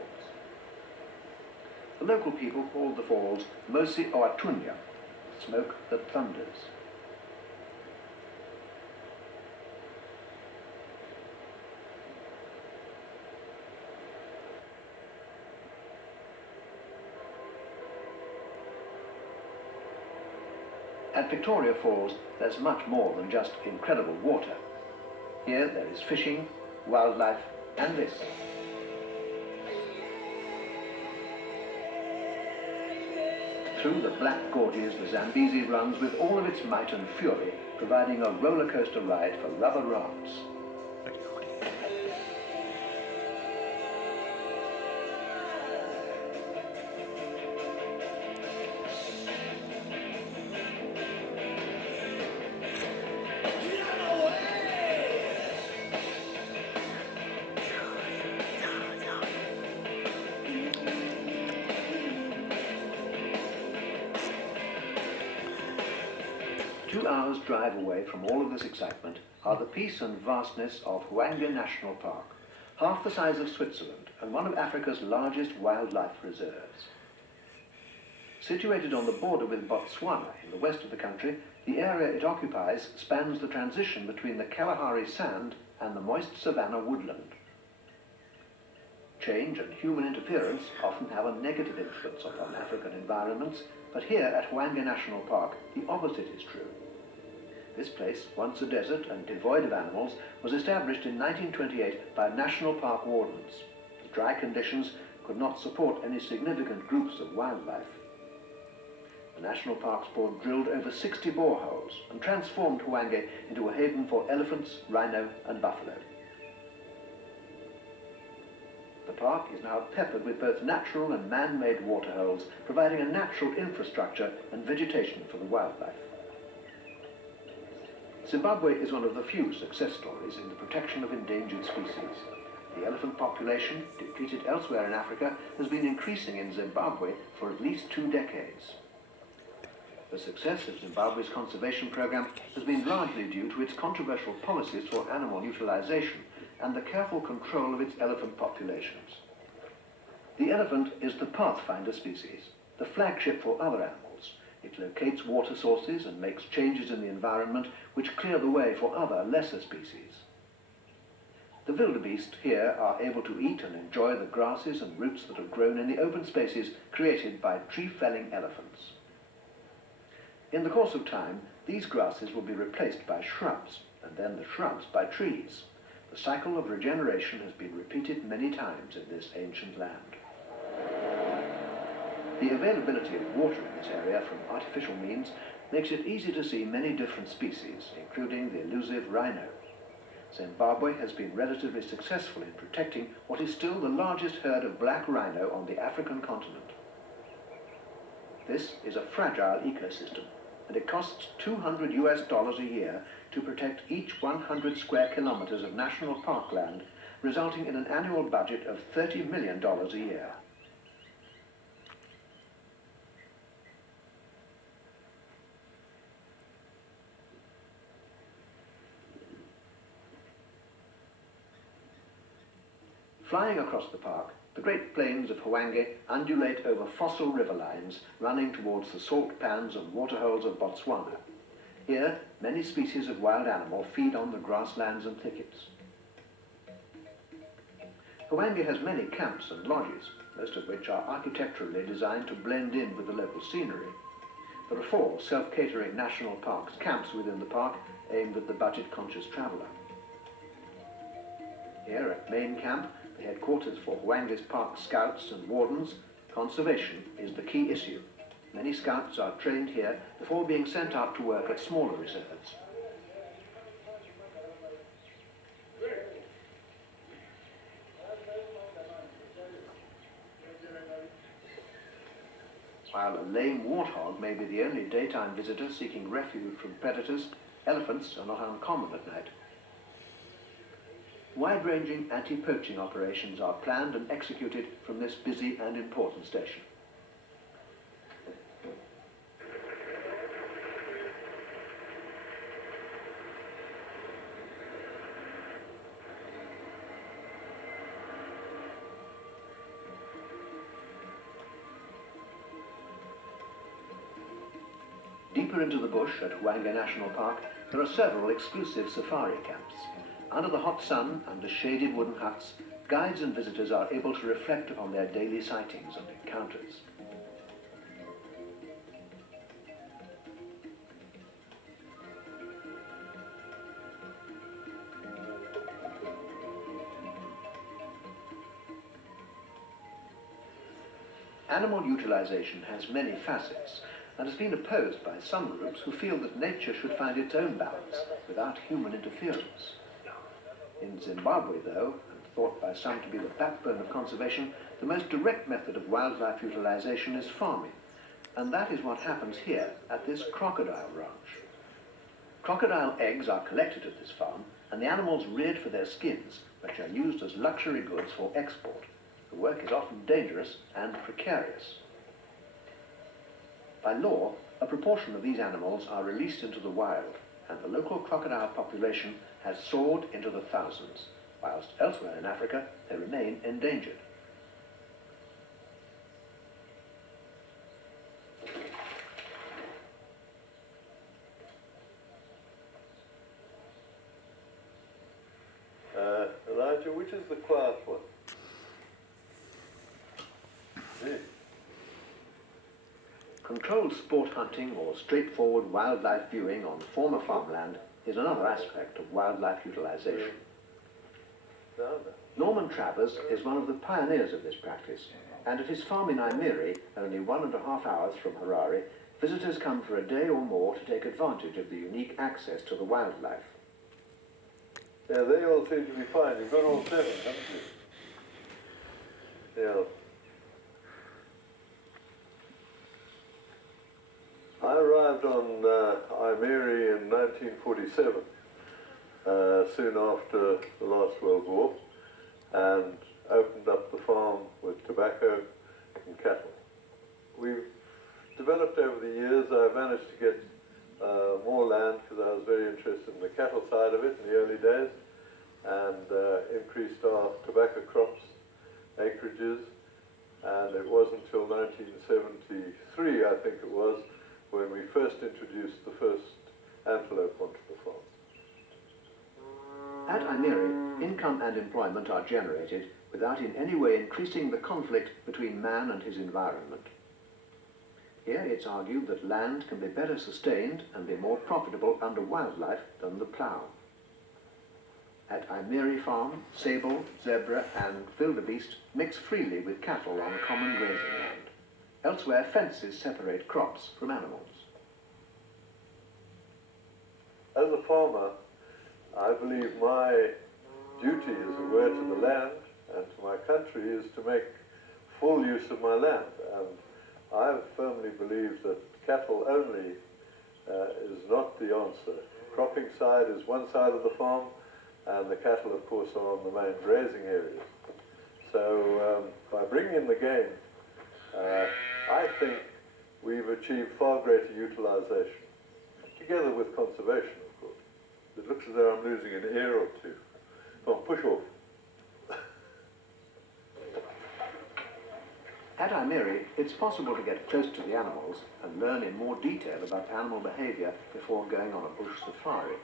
The local people called the falls Mosi Oatunya, smoke that thunders. At Victoria Falls, there's much more than just incredible water. Here there is fishing, wildlife, and this. Through the black gorges, the Zambezi runs with all of its might and fury, providing a roller coaster ride for rubber rafts. 2 hours' drive away from all of this excitement are the peace and vastness of Hwange National Park, half the size of Switzerland and one of Africa's largest wildlife reserves. Situated on the border with Botswana in the west of the country, the area it occupies spans the transition between the Kalahari sand and the moist savanna woodland. Change and human interference often have a negative influence upon African environments, but here at Hwange National Park, the opposite is true. This place, once a desert and devoid of animals, was established in 1928 by national park wardens. The dry conditions could not support any significant groups of wildlife. The National Parks Board drilled over 60 boreholes and transformed Hwange into a haven for elephants, rhino and buffalo. The park is now peppered with both natural and man-made waterholes, providing a natural infrastructure and vegetation for the wildlife. Zimbabwe is one of the few success stories in the protection of endangered species. The elephant population, depleted elsewhere in Africa, has been increasing in Zimbabwe for at least 2 decades. The success of Zimbabwe's conservation program has been largely due to its controversial policies for animal utilization and the careful control of its elephant populations. The elephant is the pathfinder species, the flagship for other animals. It locates water sources and makes changes in the environment which clear the way for other lesser species. The wildebeest here are able to eat and enjoy the grasses and roots that have grown in the open spaces created by tree-felling elephants. In the course of time, these grasses will be replaced by shrubs, and then the shrubs by trees. The cycle of regeneration has been repeated many times in this ancient land. The availability of water in this area from artificial means makes it easy to see many different species, including the elusive rhino. Zimbabwe has been relatively successful in protecting what is still the largest herd of black rhino on the African continent. This is a fragile ecosystem, and it costs $200 a year to protect each 100 square kilometers of national parkland, resulting in an annual budget of $30 million a year. Flying across the park, the Great Plains of Hwange undulate over fossil river lines running towards the salt pans and waterholes of Botswana. Here, many species of wild animal feed on the grasslands and thickets. Hwange has many camps and lodges, most of which are architecturally designed to blend in with the local scenery. There are 4 self-catering national parks camps within the park aimed at the budget-conscious traveller. Here at Main Camp, the headquarters for Hwange's park scouts and wardens, conservation is the key issue. Many scouts are trained here before being sent out to work at smaller reserves. While a lame warthog may be the only daytime visitor seeking refuge from predators, elephants are not uncommon at night. Wide-ranging anti-poaching operations are planned and executed from this busy and important station. Deeper into the bush at Hwange National Park, there are several exclusive safari camps. Under the hot sun, under shaded wooden huts, guides and visitors are able to reflect upon their daily sightings and encounters. Animal utilization has many facets and has been opposed by some groups who feel that nature should find its own balance without human interference. In Zimbabwe, though, and thought by some to be the backbone of conservation, the most direct method of wildlife utilization is farming, and that is what happens here at this crocodile ranch. Crocodile eggs are collected at this farm, and the animals reared for their skins, which are used as luxury goods for export. The work is often dangerous and precarious. By law, a proportion of these animals are released into the wild, and the local crocodile population has soared into the thousands, whilst elsewhere in Africa they remain endangered. Elijah, which is the quiet one? Controlled sport hunting or straightforward wildlife viewing on former farmland is another aspect of wildlife utilization. Norman Travers is one of the pioneers of this practice, and at his farm in Imeri, only 1.5 hours from Harare, visitors come for a day or more to take advantage of the unique access to the wildlife. Yeah, they all seem to be fine. You've got all 7, haven't you? Yeah. I arrived on Imeri in 1947, soon after the last World War, and opened up the farm with tobacco and cattle. We've developed over the years. I've managed to get more land because I was very interested in the cattle side of it in the early days, and increased our tobacco crops, acreages, and it wasn't until 1973, I think it was, when we first introduced the first antelope onto the farm. At Imeri, income and employment are generated without in any way increasing the conflict between man and his environment. Here it's argued that land can be better sustained and be more profitable under wildlife than the plough. At Imeri Farm, sable, zebra and wildebeest mix freely with cattle on common grazing land. Elsewhere, fences separate crops from animals. As a farmer, I believe my duty, as it were, to the land and to my country is to make full use of my land. And I firmly believe that cattle only is not the answer. Cropping side is one side of the farm, and the cattle, of course, are on the main grazing areas. So by bringing in the game, I think we've achieved far greater utilization, together with conservation, of course. It looks as though I'm losing an ear or two. Come on, push off. At Imeri, it's possible to get close to the animals and learn in more detail about animal behavior before going on a bush safari.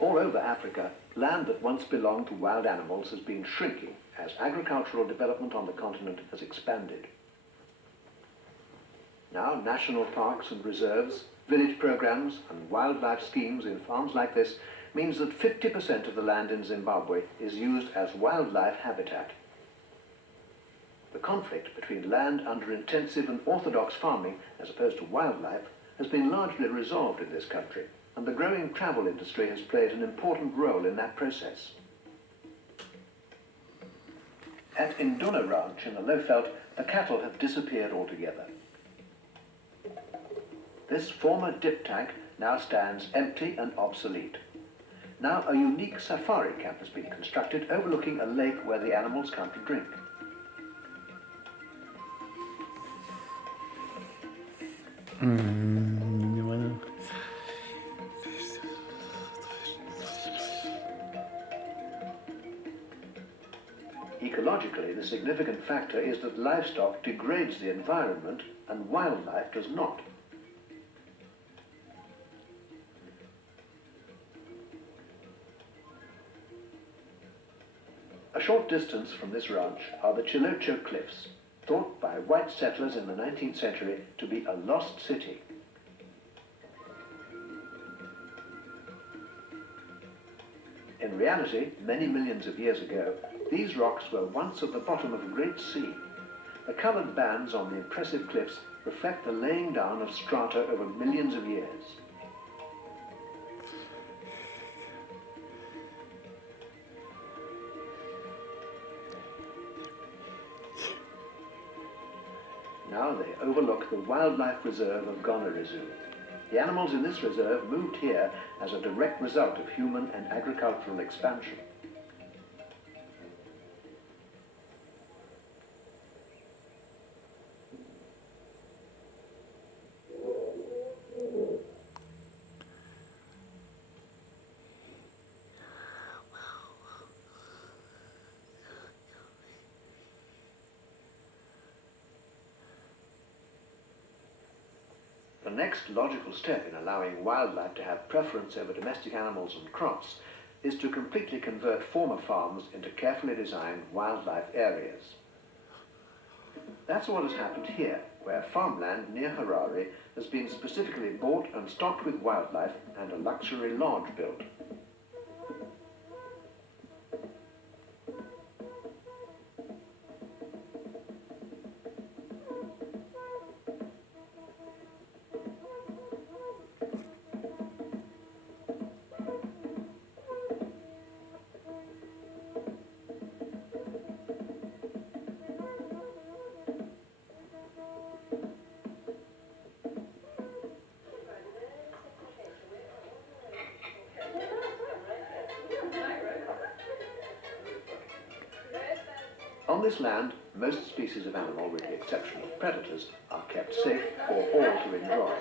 All over Africa, land that once belonged to wild animals has been shrinking as agricultural development on the continent has expanded. Now, national parks and reserves, village programs and wildlife schemes in farms like this means that 50% of the land in Zimbabwe is used as wildlife habitat. The conflict between land under intensive and orthodox farming as opposed to wildlife has been largely resolved in this country, and the growing travel industry has played an important role in that process. At Induna Ranch in the Lowveld, the cattle have disappeared altogether. This former dip tank now stands empty and obsolete. Now a unique safari camp has been constructed overlooking a lake where the animals come to drink. Ecologically, the significant factor is that livestock degrades the environment and wildlife does not. A short distance from this ranch are the Chilocho Cliffs, thought by white settlers in the 19th century to be a lost city. In reality, many millions of years ago, these rocks were once at the bottom of a great sea. The coloured bands on the impressive cliffs reflect the laying down of strata over millions of years. Now they overlook the wildlife reserve of Gonorizu. The animals in this reserve moved here as a direct result of human and agricultural expansion. The next logical step in allowing wildlife to have preference over domestic animals and crops is to completely convert former farms into carefully designed wildlife areas. That's what has happened here, where farmland near Harare has been specifically bought and stocked with wildlife and a luxury lodge built. On this land, most species of animal, with the exception of predators, are kept safe for all to enjoy.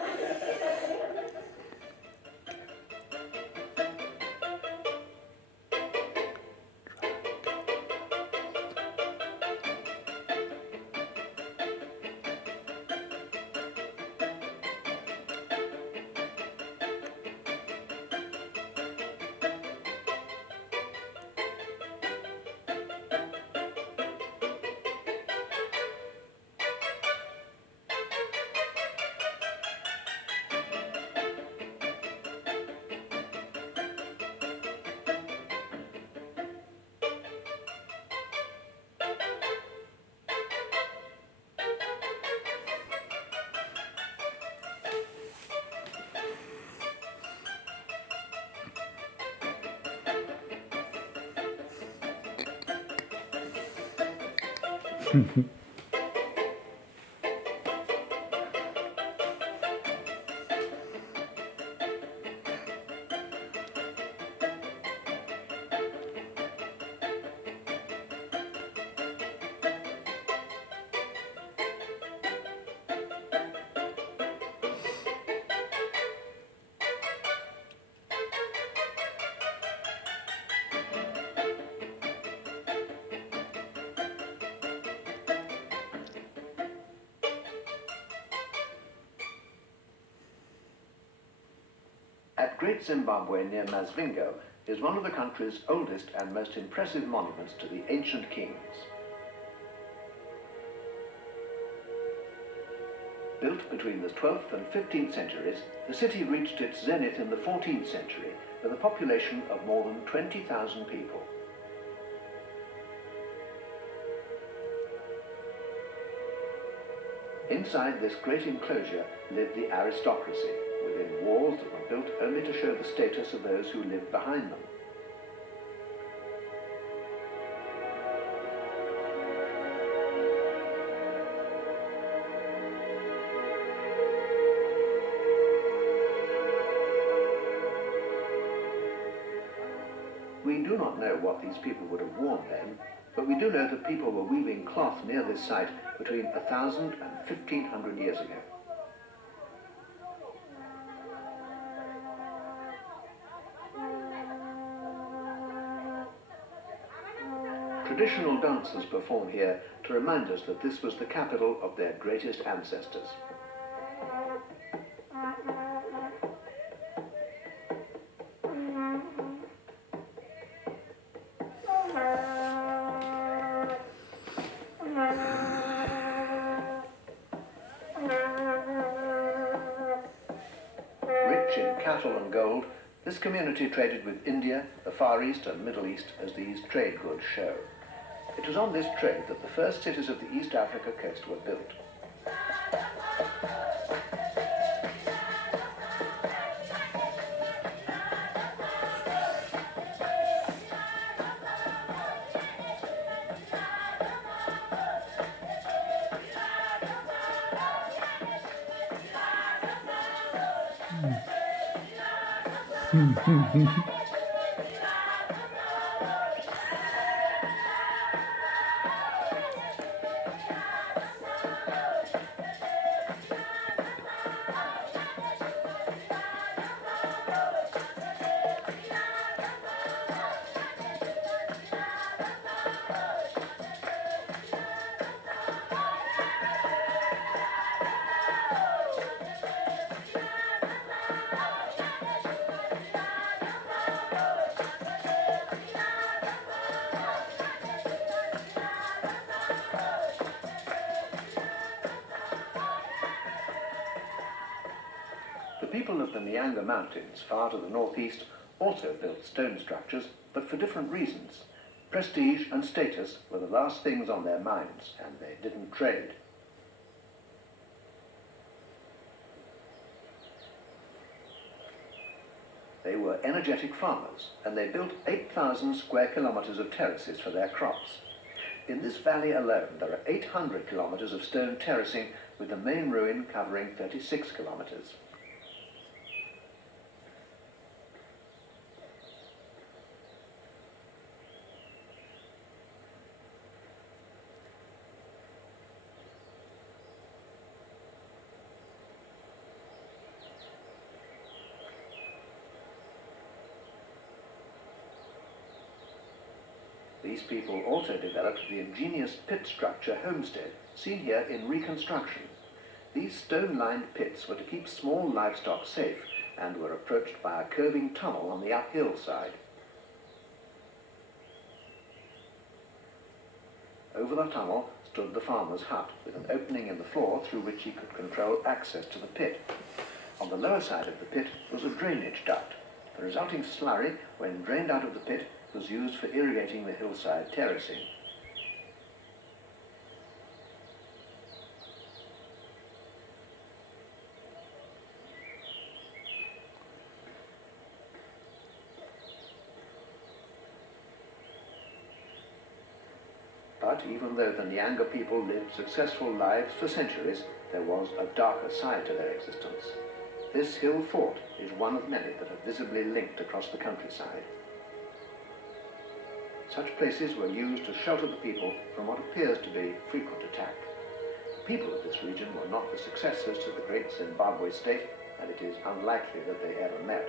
At Great Zimbabwe near Masvingo is one of the country's oldest and most impressive monuments to the ancient kings. Built between the 12th and 15th centuries, the city reached its zenith in the 14th century with a population of more than 20,000 people. Inside this great enclosure lived the aristocracy, within walls that were built only to show the status of those who lived behind them. We do not know what these people would have worn then, but we do know that people were weaving cloth near this site between 1,000 and 1,500 years ago. Traditional dancers perform here to remind us that this was the capital of their greatest ancestors. Rich in cattle and gold, this community traded with India, the Far East and Middle East, as these trade goods show. It was on this trade that the first cities of the East Africa coast were built. The people of the Nyanga Mountains, far to the northeast, also built stone structures, but for different reasons. Prestige and status were the last things on their minds, and they didn't trade. They were energetic farmers, and they built 8,000 square kilometers of terraces for their crops. In this valley alone, there are 800 kilometers of stone terracing, with the main ruin covering 36 kilometers. These people also developed the ingenious pit structure homestead, seen here in reconstruction. These stone-lined pits were to keep small livestock safe and were approached by a curving tunnel on the uphill side. Over the tunnel stood the farmer's hut, with an opening in the floor through which he could control access to the pit. On the lower side of the pit was a drainage duct. The resulting slurry, when drained out of the pit, was used for irrigating the hillside terracing. But even though the Nyanga people lived successful lives for centuries, there was a darker side to their existence. This hill fort is one of many that are visibly linked across the countryside. Such places were used to shelter the people from what appears to be frequent attack. The people of this region were not the successors to the great Zimbabwe state, and it is unlikely that they ever met.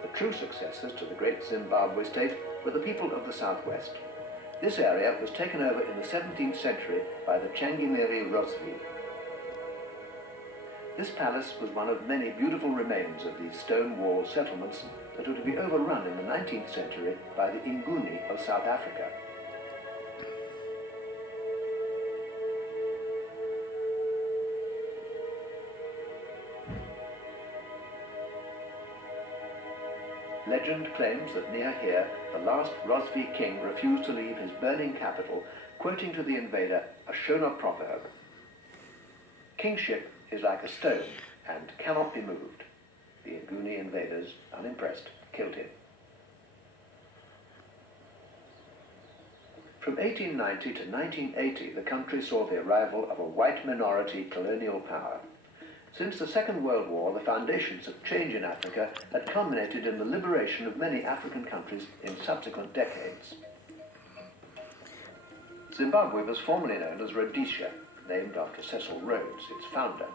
The true successors to the great Zimbabwe state were the people of the southwest. This area was taken over in the 17th century by the Changimiri Rosvi. This palace was one of many beautiful remains of these stone wall settlements that were to be overrun in the 19th century by the Nguni of South Africa. Legend claims that near here, the last Rosvi king refused to leave his burning capital, quoting to the invader a Shona proverb: "Kingship is like a stone and cannot be moved." The Nguni invaders, unimpressed, killed him. From 1890 to 1980, the country saw the arrival of a white minority colonial power. Since the Second World War, the foundations of change in Africa had culminated in the liberation of many African countries in subsequent decades. Zimbabwe was formerly known as Rhodesia, named after Cecil Rhodes, its founder.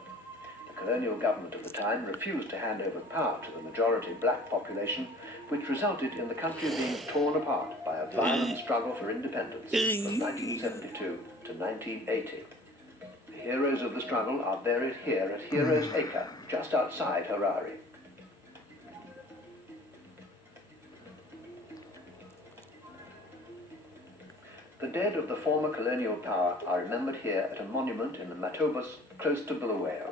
The colonial government of the time refused to hand over power to the majority black population, which resulted in the country being torn apart by a violent struggle for independence from 1972 to 1980. The heroes of the struggle are buried here at Heroes Acre, just outside Harare. The dead of the former colonial power are remembered here at a monument in the Matobus, close to Bulawayo.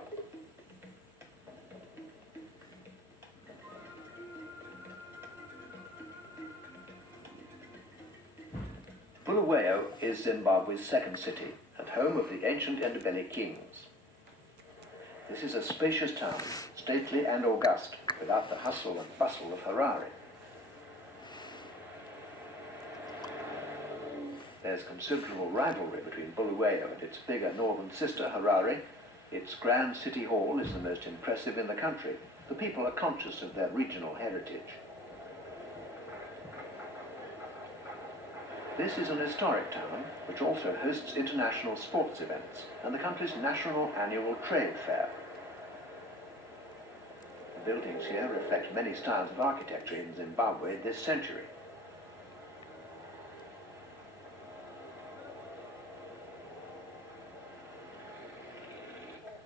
Bulawayo is Zimbabwe's second city and home of the ancient Ndebele kings. This is a spacious town, stately and august, without the hustle and bustle of Harare. There's considerable rivalry between Bulawayo and its bigger northern sister, Harare. Its grand city hall is the most impressive in the country. The people are conscious of their regional heritage. This is an historic town, which also hosts international sports events and the country's national annual trade fair. The buildings here reflect many styles of architecture in Zimbabwe this century.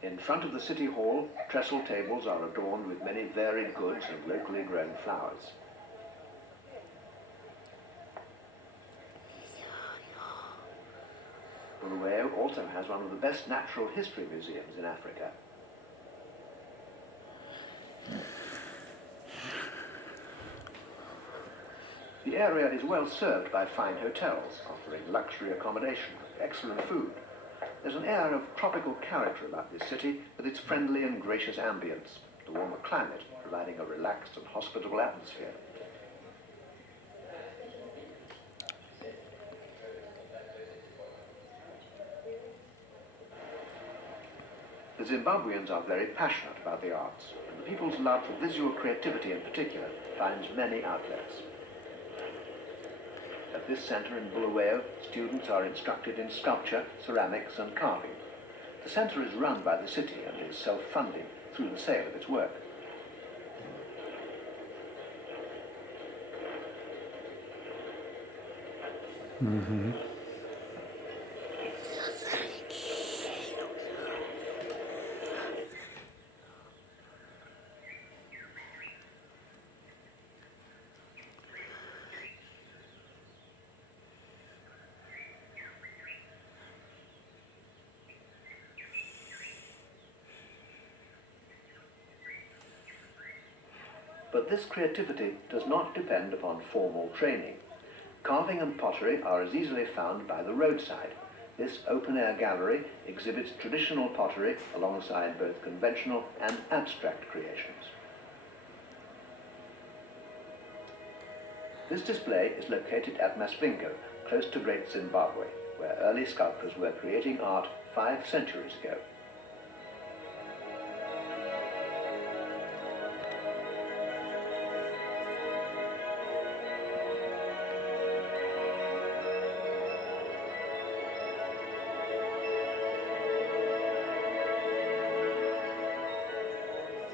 In front of the city hall, trestle tables are adorned with many varied goods and locally grown flowers. Bulawayo also has one of the best natural history museums in Africa. The area is well served by fine hotels, offering luxury accommodation and excellent food. There's an air of tropical character about this city, with its friendly and gracious ambience, the warmer climate providing a relaxed and hospitable atmosphere. The Zimbabweans are very passionate about the arts, and the people's love for visual creativity in particular finds many outlets. At this centre in Bulawayo, students are instructed in sculpture, ceramics and carving. The centre is run by the city and is self-funding through the sale of its work. But this creativity does not depend upon formal training. Carving and pottery are as easily found by the roadside. This open-air gallery exhibits traditional pottery alongside both conventional and abstract creations. This display is located at Masvingo, close to Great Zimbabwe, where early sculptors were creating art 5 centuries ago.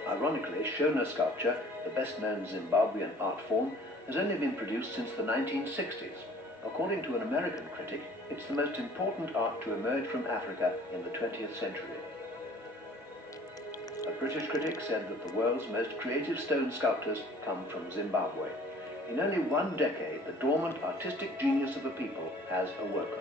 Ironically, Shona sculpture, the best-known Zimbabwean art form, has only been produced since the 1960s. According to an American critic, it's the most important art to emerge from Africa in the 20th century. A British critic said that the world's most creative stone sculptors come from Zimbabwe. In only 1 decade, the dormant artistic genius of a people has awoken.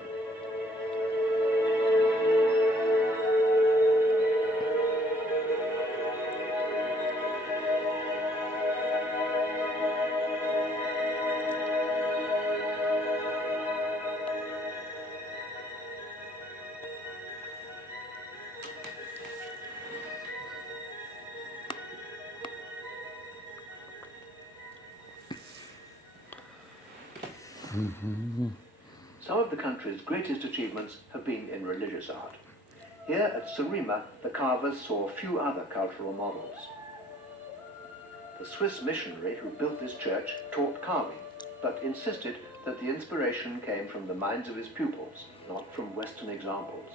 Some of the country's greatest achievements have been in religious art. Here at Surima, the carvers saw few other cultural models. The Swiss missionary who built this church taught carving, but insisted that the inspiration came from the minds of his pupils, not from Western examples.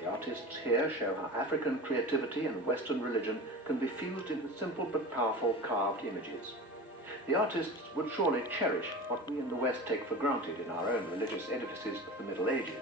The artists here show how African creativity and Western religion can be fused into simple but powerful carved images. The artists would surely cherish what we in the West take for granted in our own religious edifices of the Middle Ages.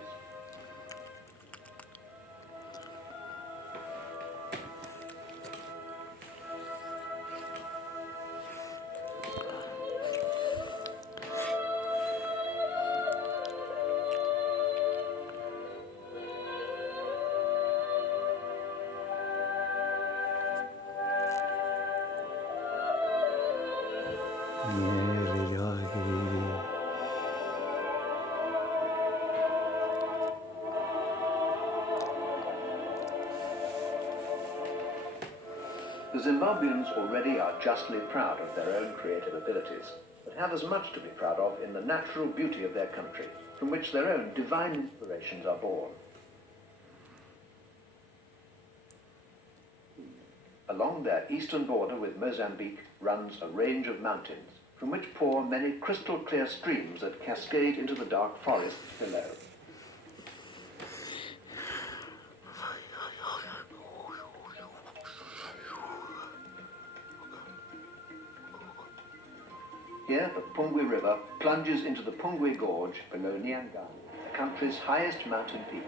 The Zimbabweans already are justly proud of their own creative abilities, but have as much to be proud of in the natural beauty of their country, from which their own divine inspirations are born. Along their eastern border with Mozambique runs a range of mountains, from which pour many crystal-clear streams that cascade into the dark forests below. Here, the Pungwe River plunges into the Pungwe Gorge below Nyanga, the country's highest mountain peak.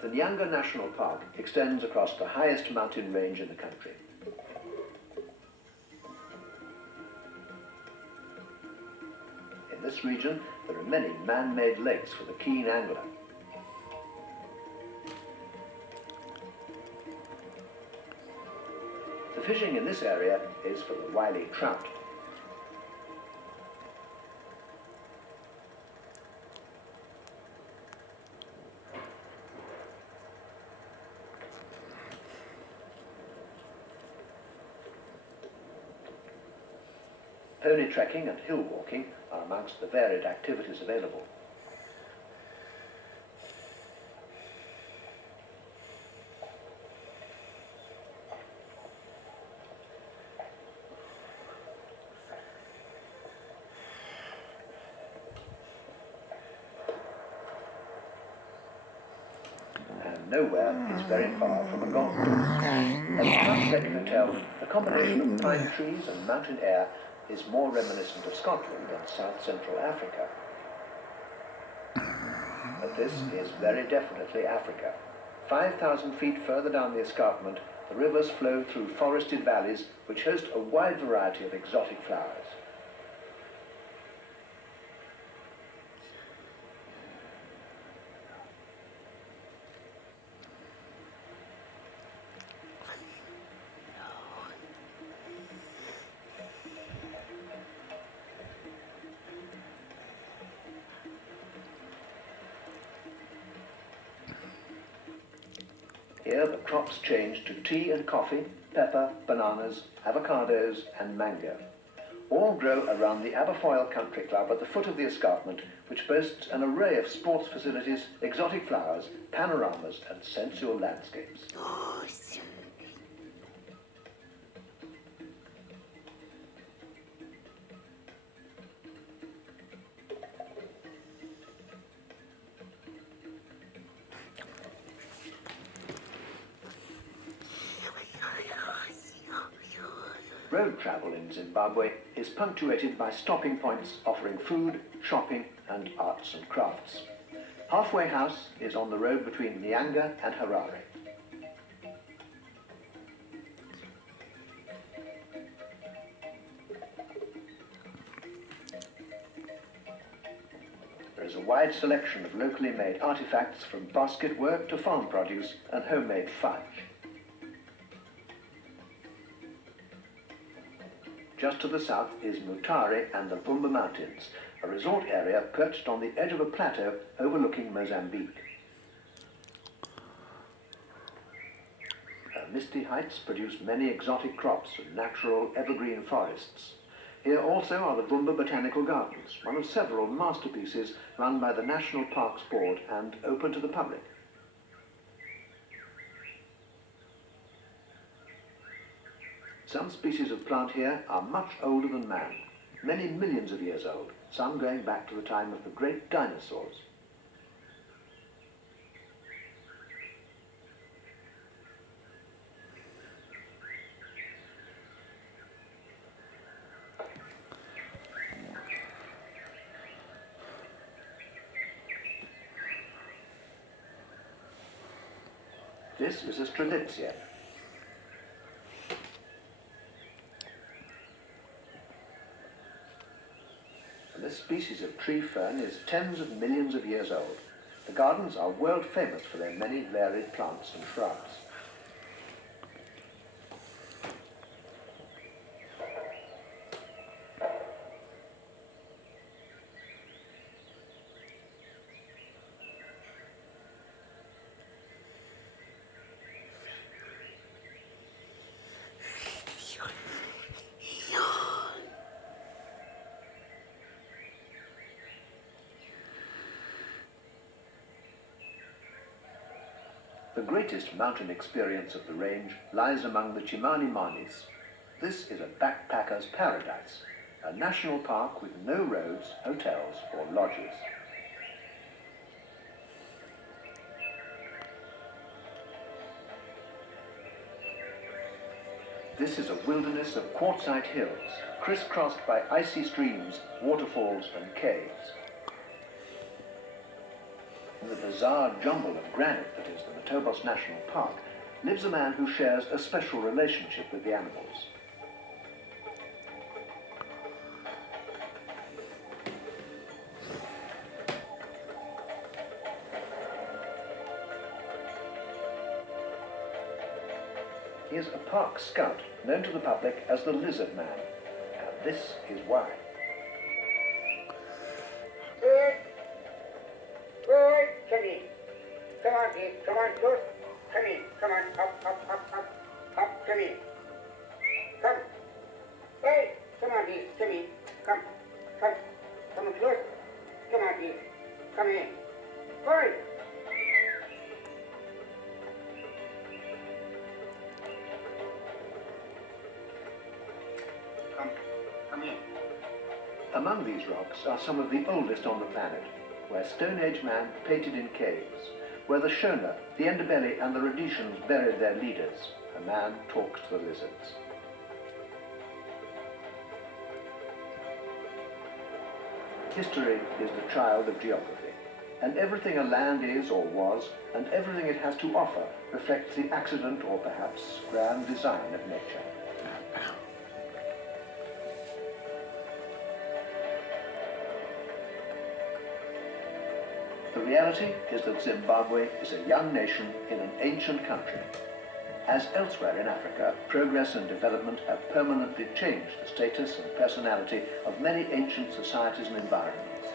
The Nyanga National Park extends across the highest mountain range in the country. In this region, there are many man-made lakes for the keen angler. The fishing in this area is for the wily trout. Pony trekking and hill walking are amongst the varied activities available. And nowhere is very far from a golf course. At the Park Lake Hotel, the combination of pine trees and mountain air is more reminiscent of Scotland than South Central Africa. But this is very definitely Africa. 5,000 feet further down the escarpment, the rivers flow through forested valleys which host a wide variety of exotic flowers. Here the crops change to tea and coffee, pepper, bananas, avocados and mango. All grow around the Aberfoyle Country Club at the foot of the escarpment, which boasts an array of sports facilities, exotic flowers, panoramas and sensual landscapes. Road travel in Zimbabwe is punctuated by stopping points offering food, shopping and arts and crafts. Halfway House is on the road between Nyanga and Harare. There is a wide selection of locally made artifacts from basket work to farm produce and homemade fudge. Just to the south is Mutare and the Bumba Mountains, a resort area perched on the edge of a plateau overlooking Mozambique. misty heights produce many exotic crops and natural evergreen forests. Here also are the Vumba Botanical Gardens, one of several masterpieces run by the National Parks Board and open to the public. Some species of plant here are much older than man, many millions of years old, some going back to the time of the great dinosaurs. This is a strelitzia. And this species of tree fern is tens of millions of years old. The gardens are world famous for their many varied plants and shrubs. The greatest mountain experience of the range lies among the Chimani Manis. This is a backpacker's paradise, a national park with no roads, hotels or lodges. This is a wilderness of quartzite hills, crisscrossed by icy streams, waterfalls and caves. In the bizarre jumble of granite that is the Matobos National Park lives a man who shares a special relationship with the animals. He is a park scout known to the public as the Lizard Man, and this is why. Come in. Come on, Dave. Come on, good. Come in. Come on. Up, up, up, up. Up. Come in. Come. Hey. Come on, Dave. Come in. Come. Come. Come on, close. Come on, Dave. Come in. Hurry. Come. Come in. Among these rocks are some of the oldest on the planet, where Stone Age man painted in caves, where the Shona, the Ndebele and the Rhodesians buried their leaders. A man talks to the lizards. History is the child of geography, and everything a land is or was, and everything it has to offer reflects the accident or perhaps grand design of nature. The reality is that Zimbabwe is a young nation in an ancient country. As elsewhere in Africa, progress and development have permanently changed the status and personality of many ancient societies and environments.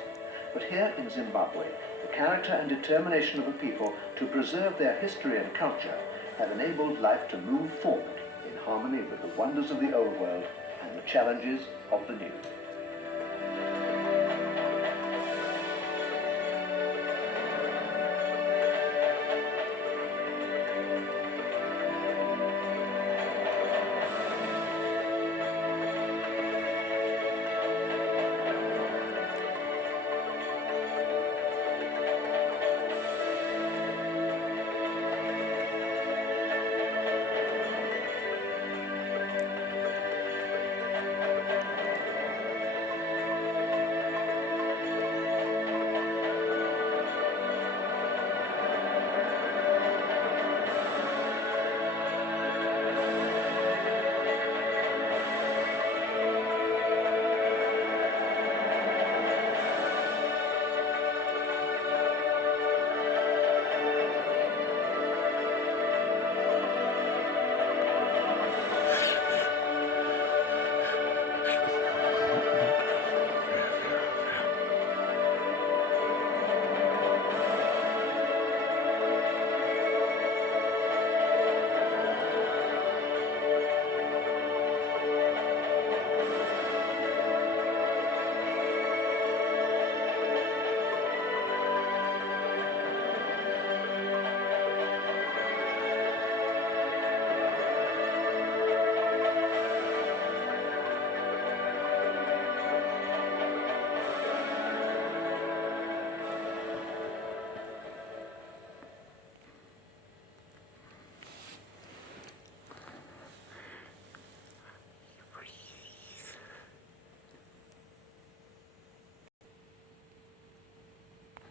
But here in Zimbabwe, the character and determination of a people to preserve their history and culture have enabled life to move forward in harmony with the wonders of the old world and the challenges of the new.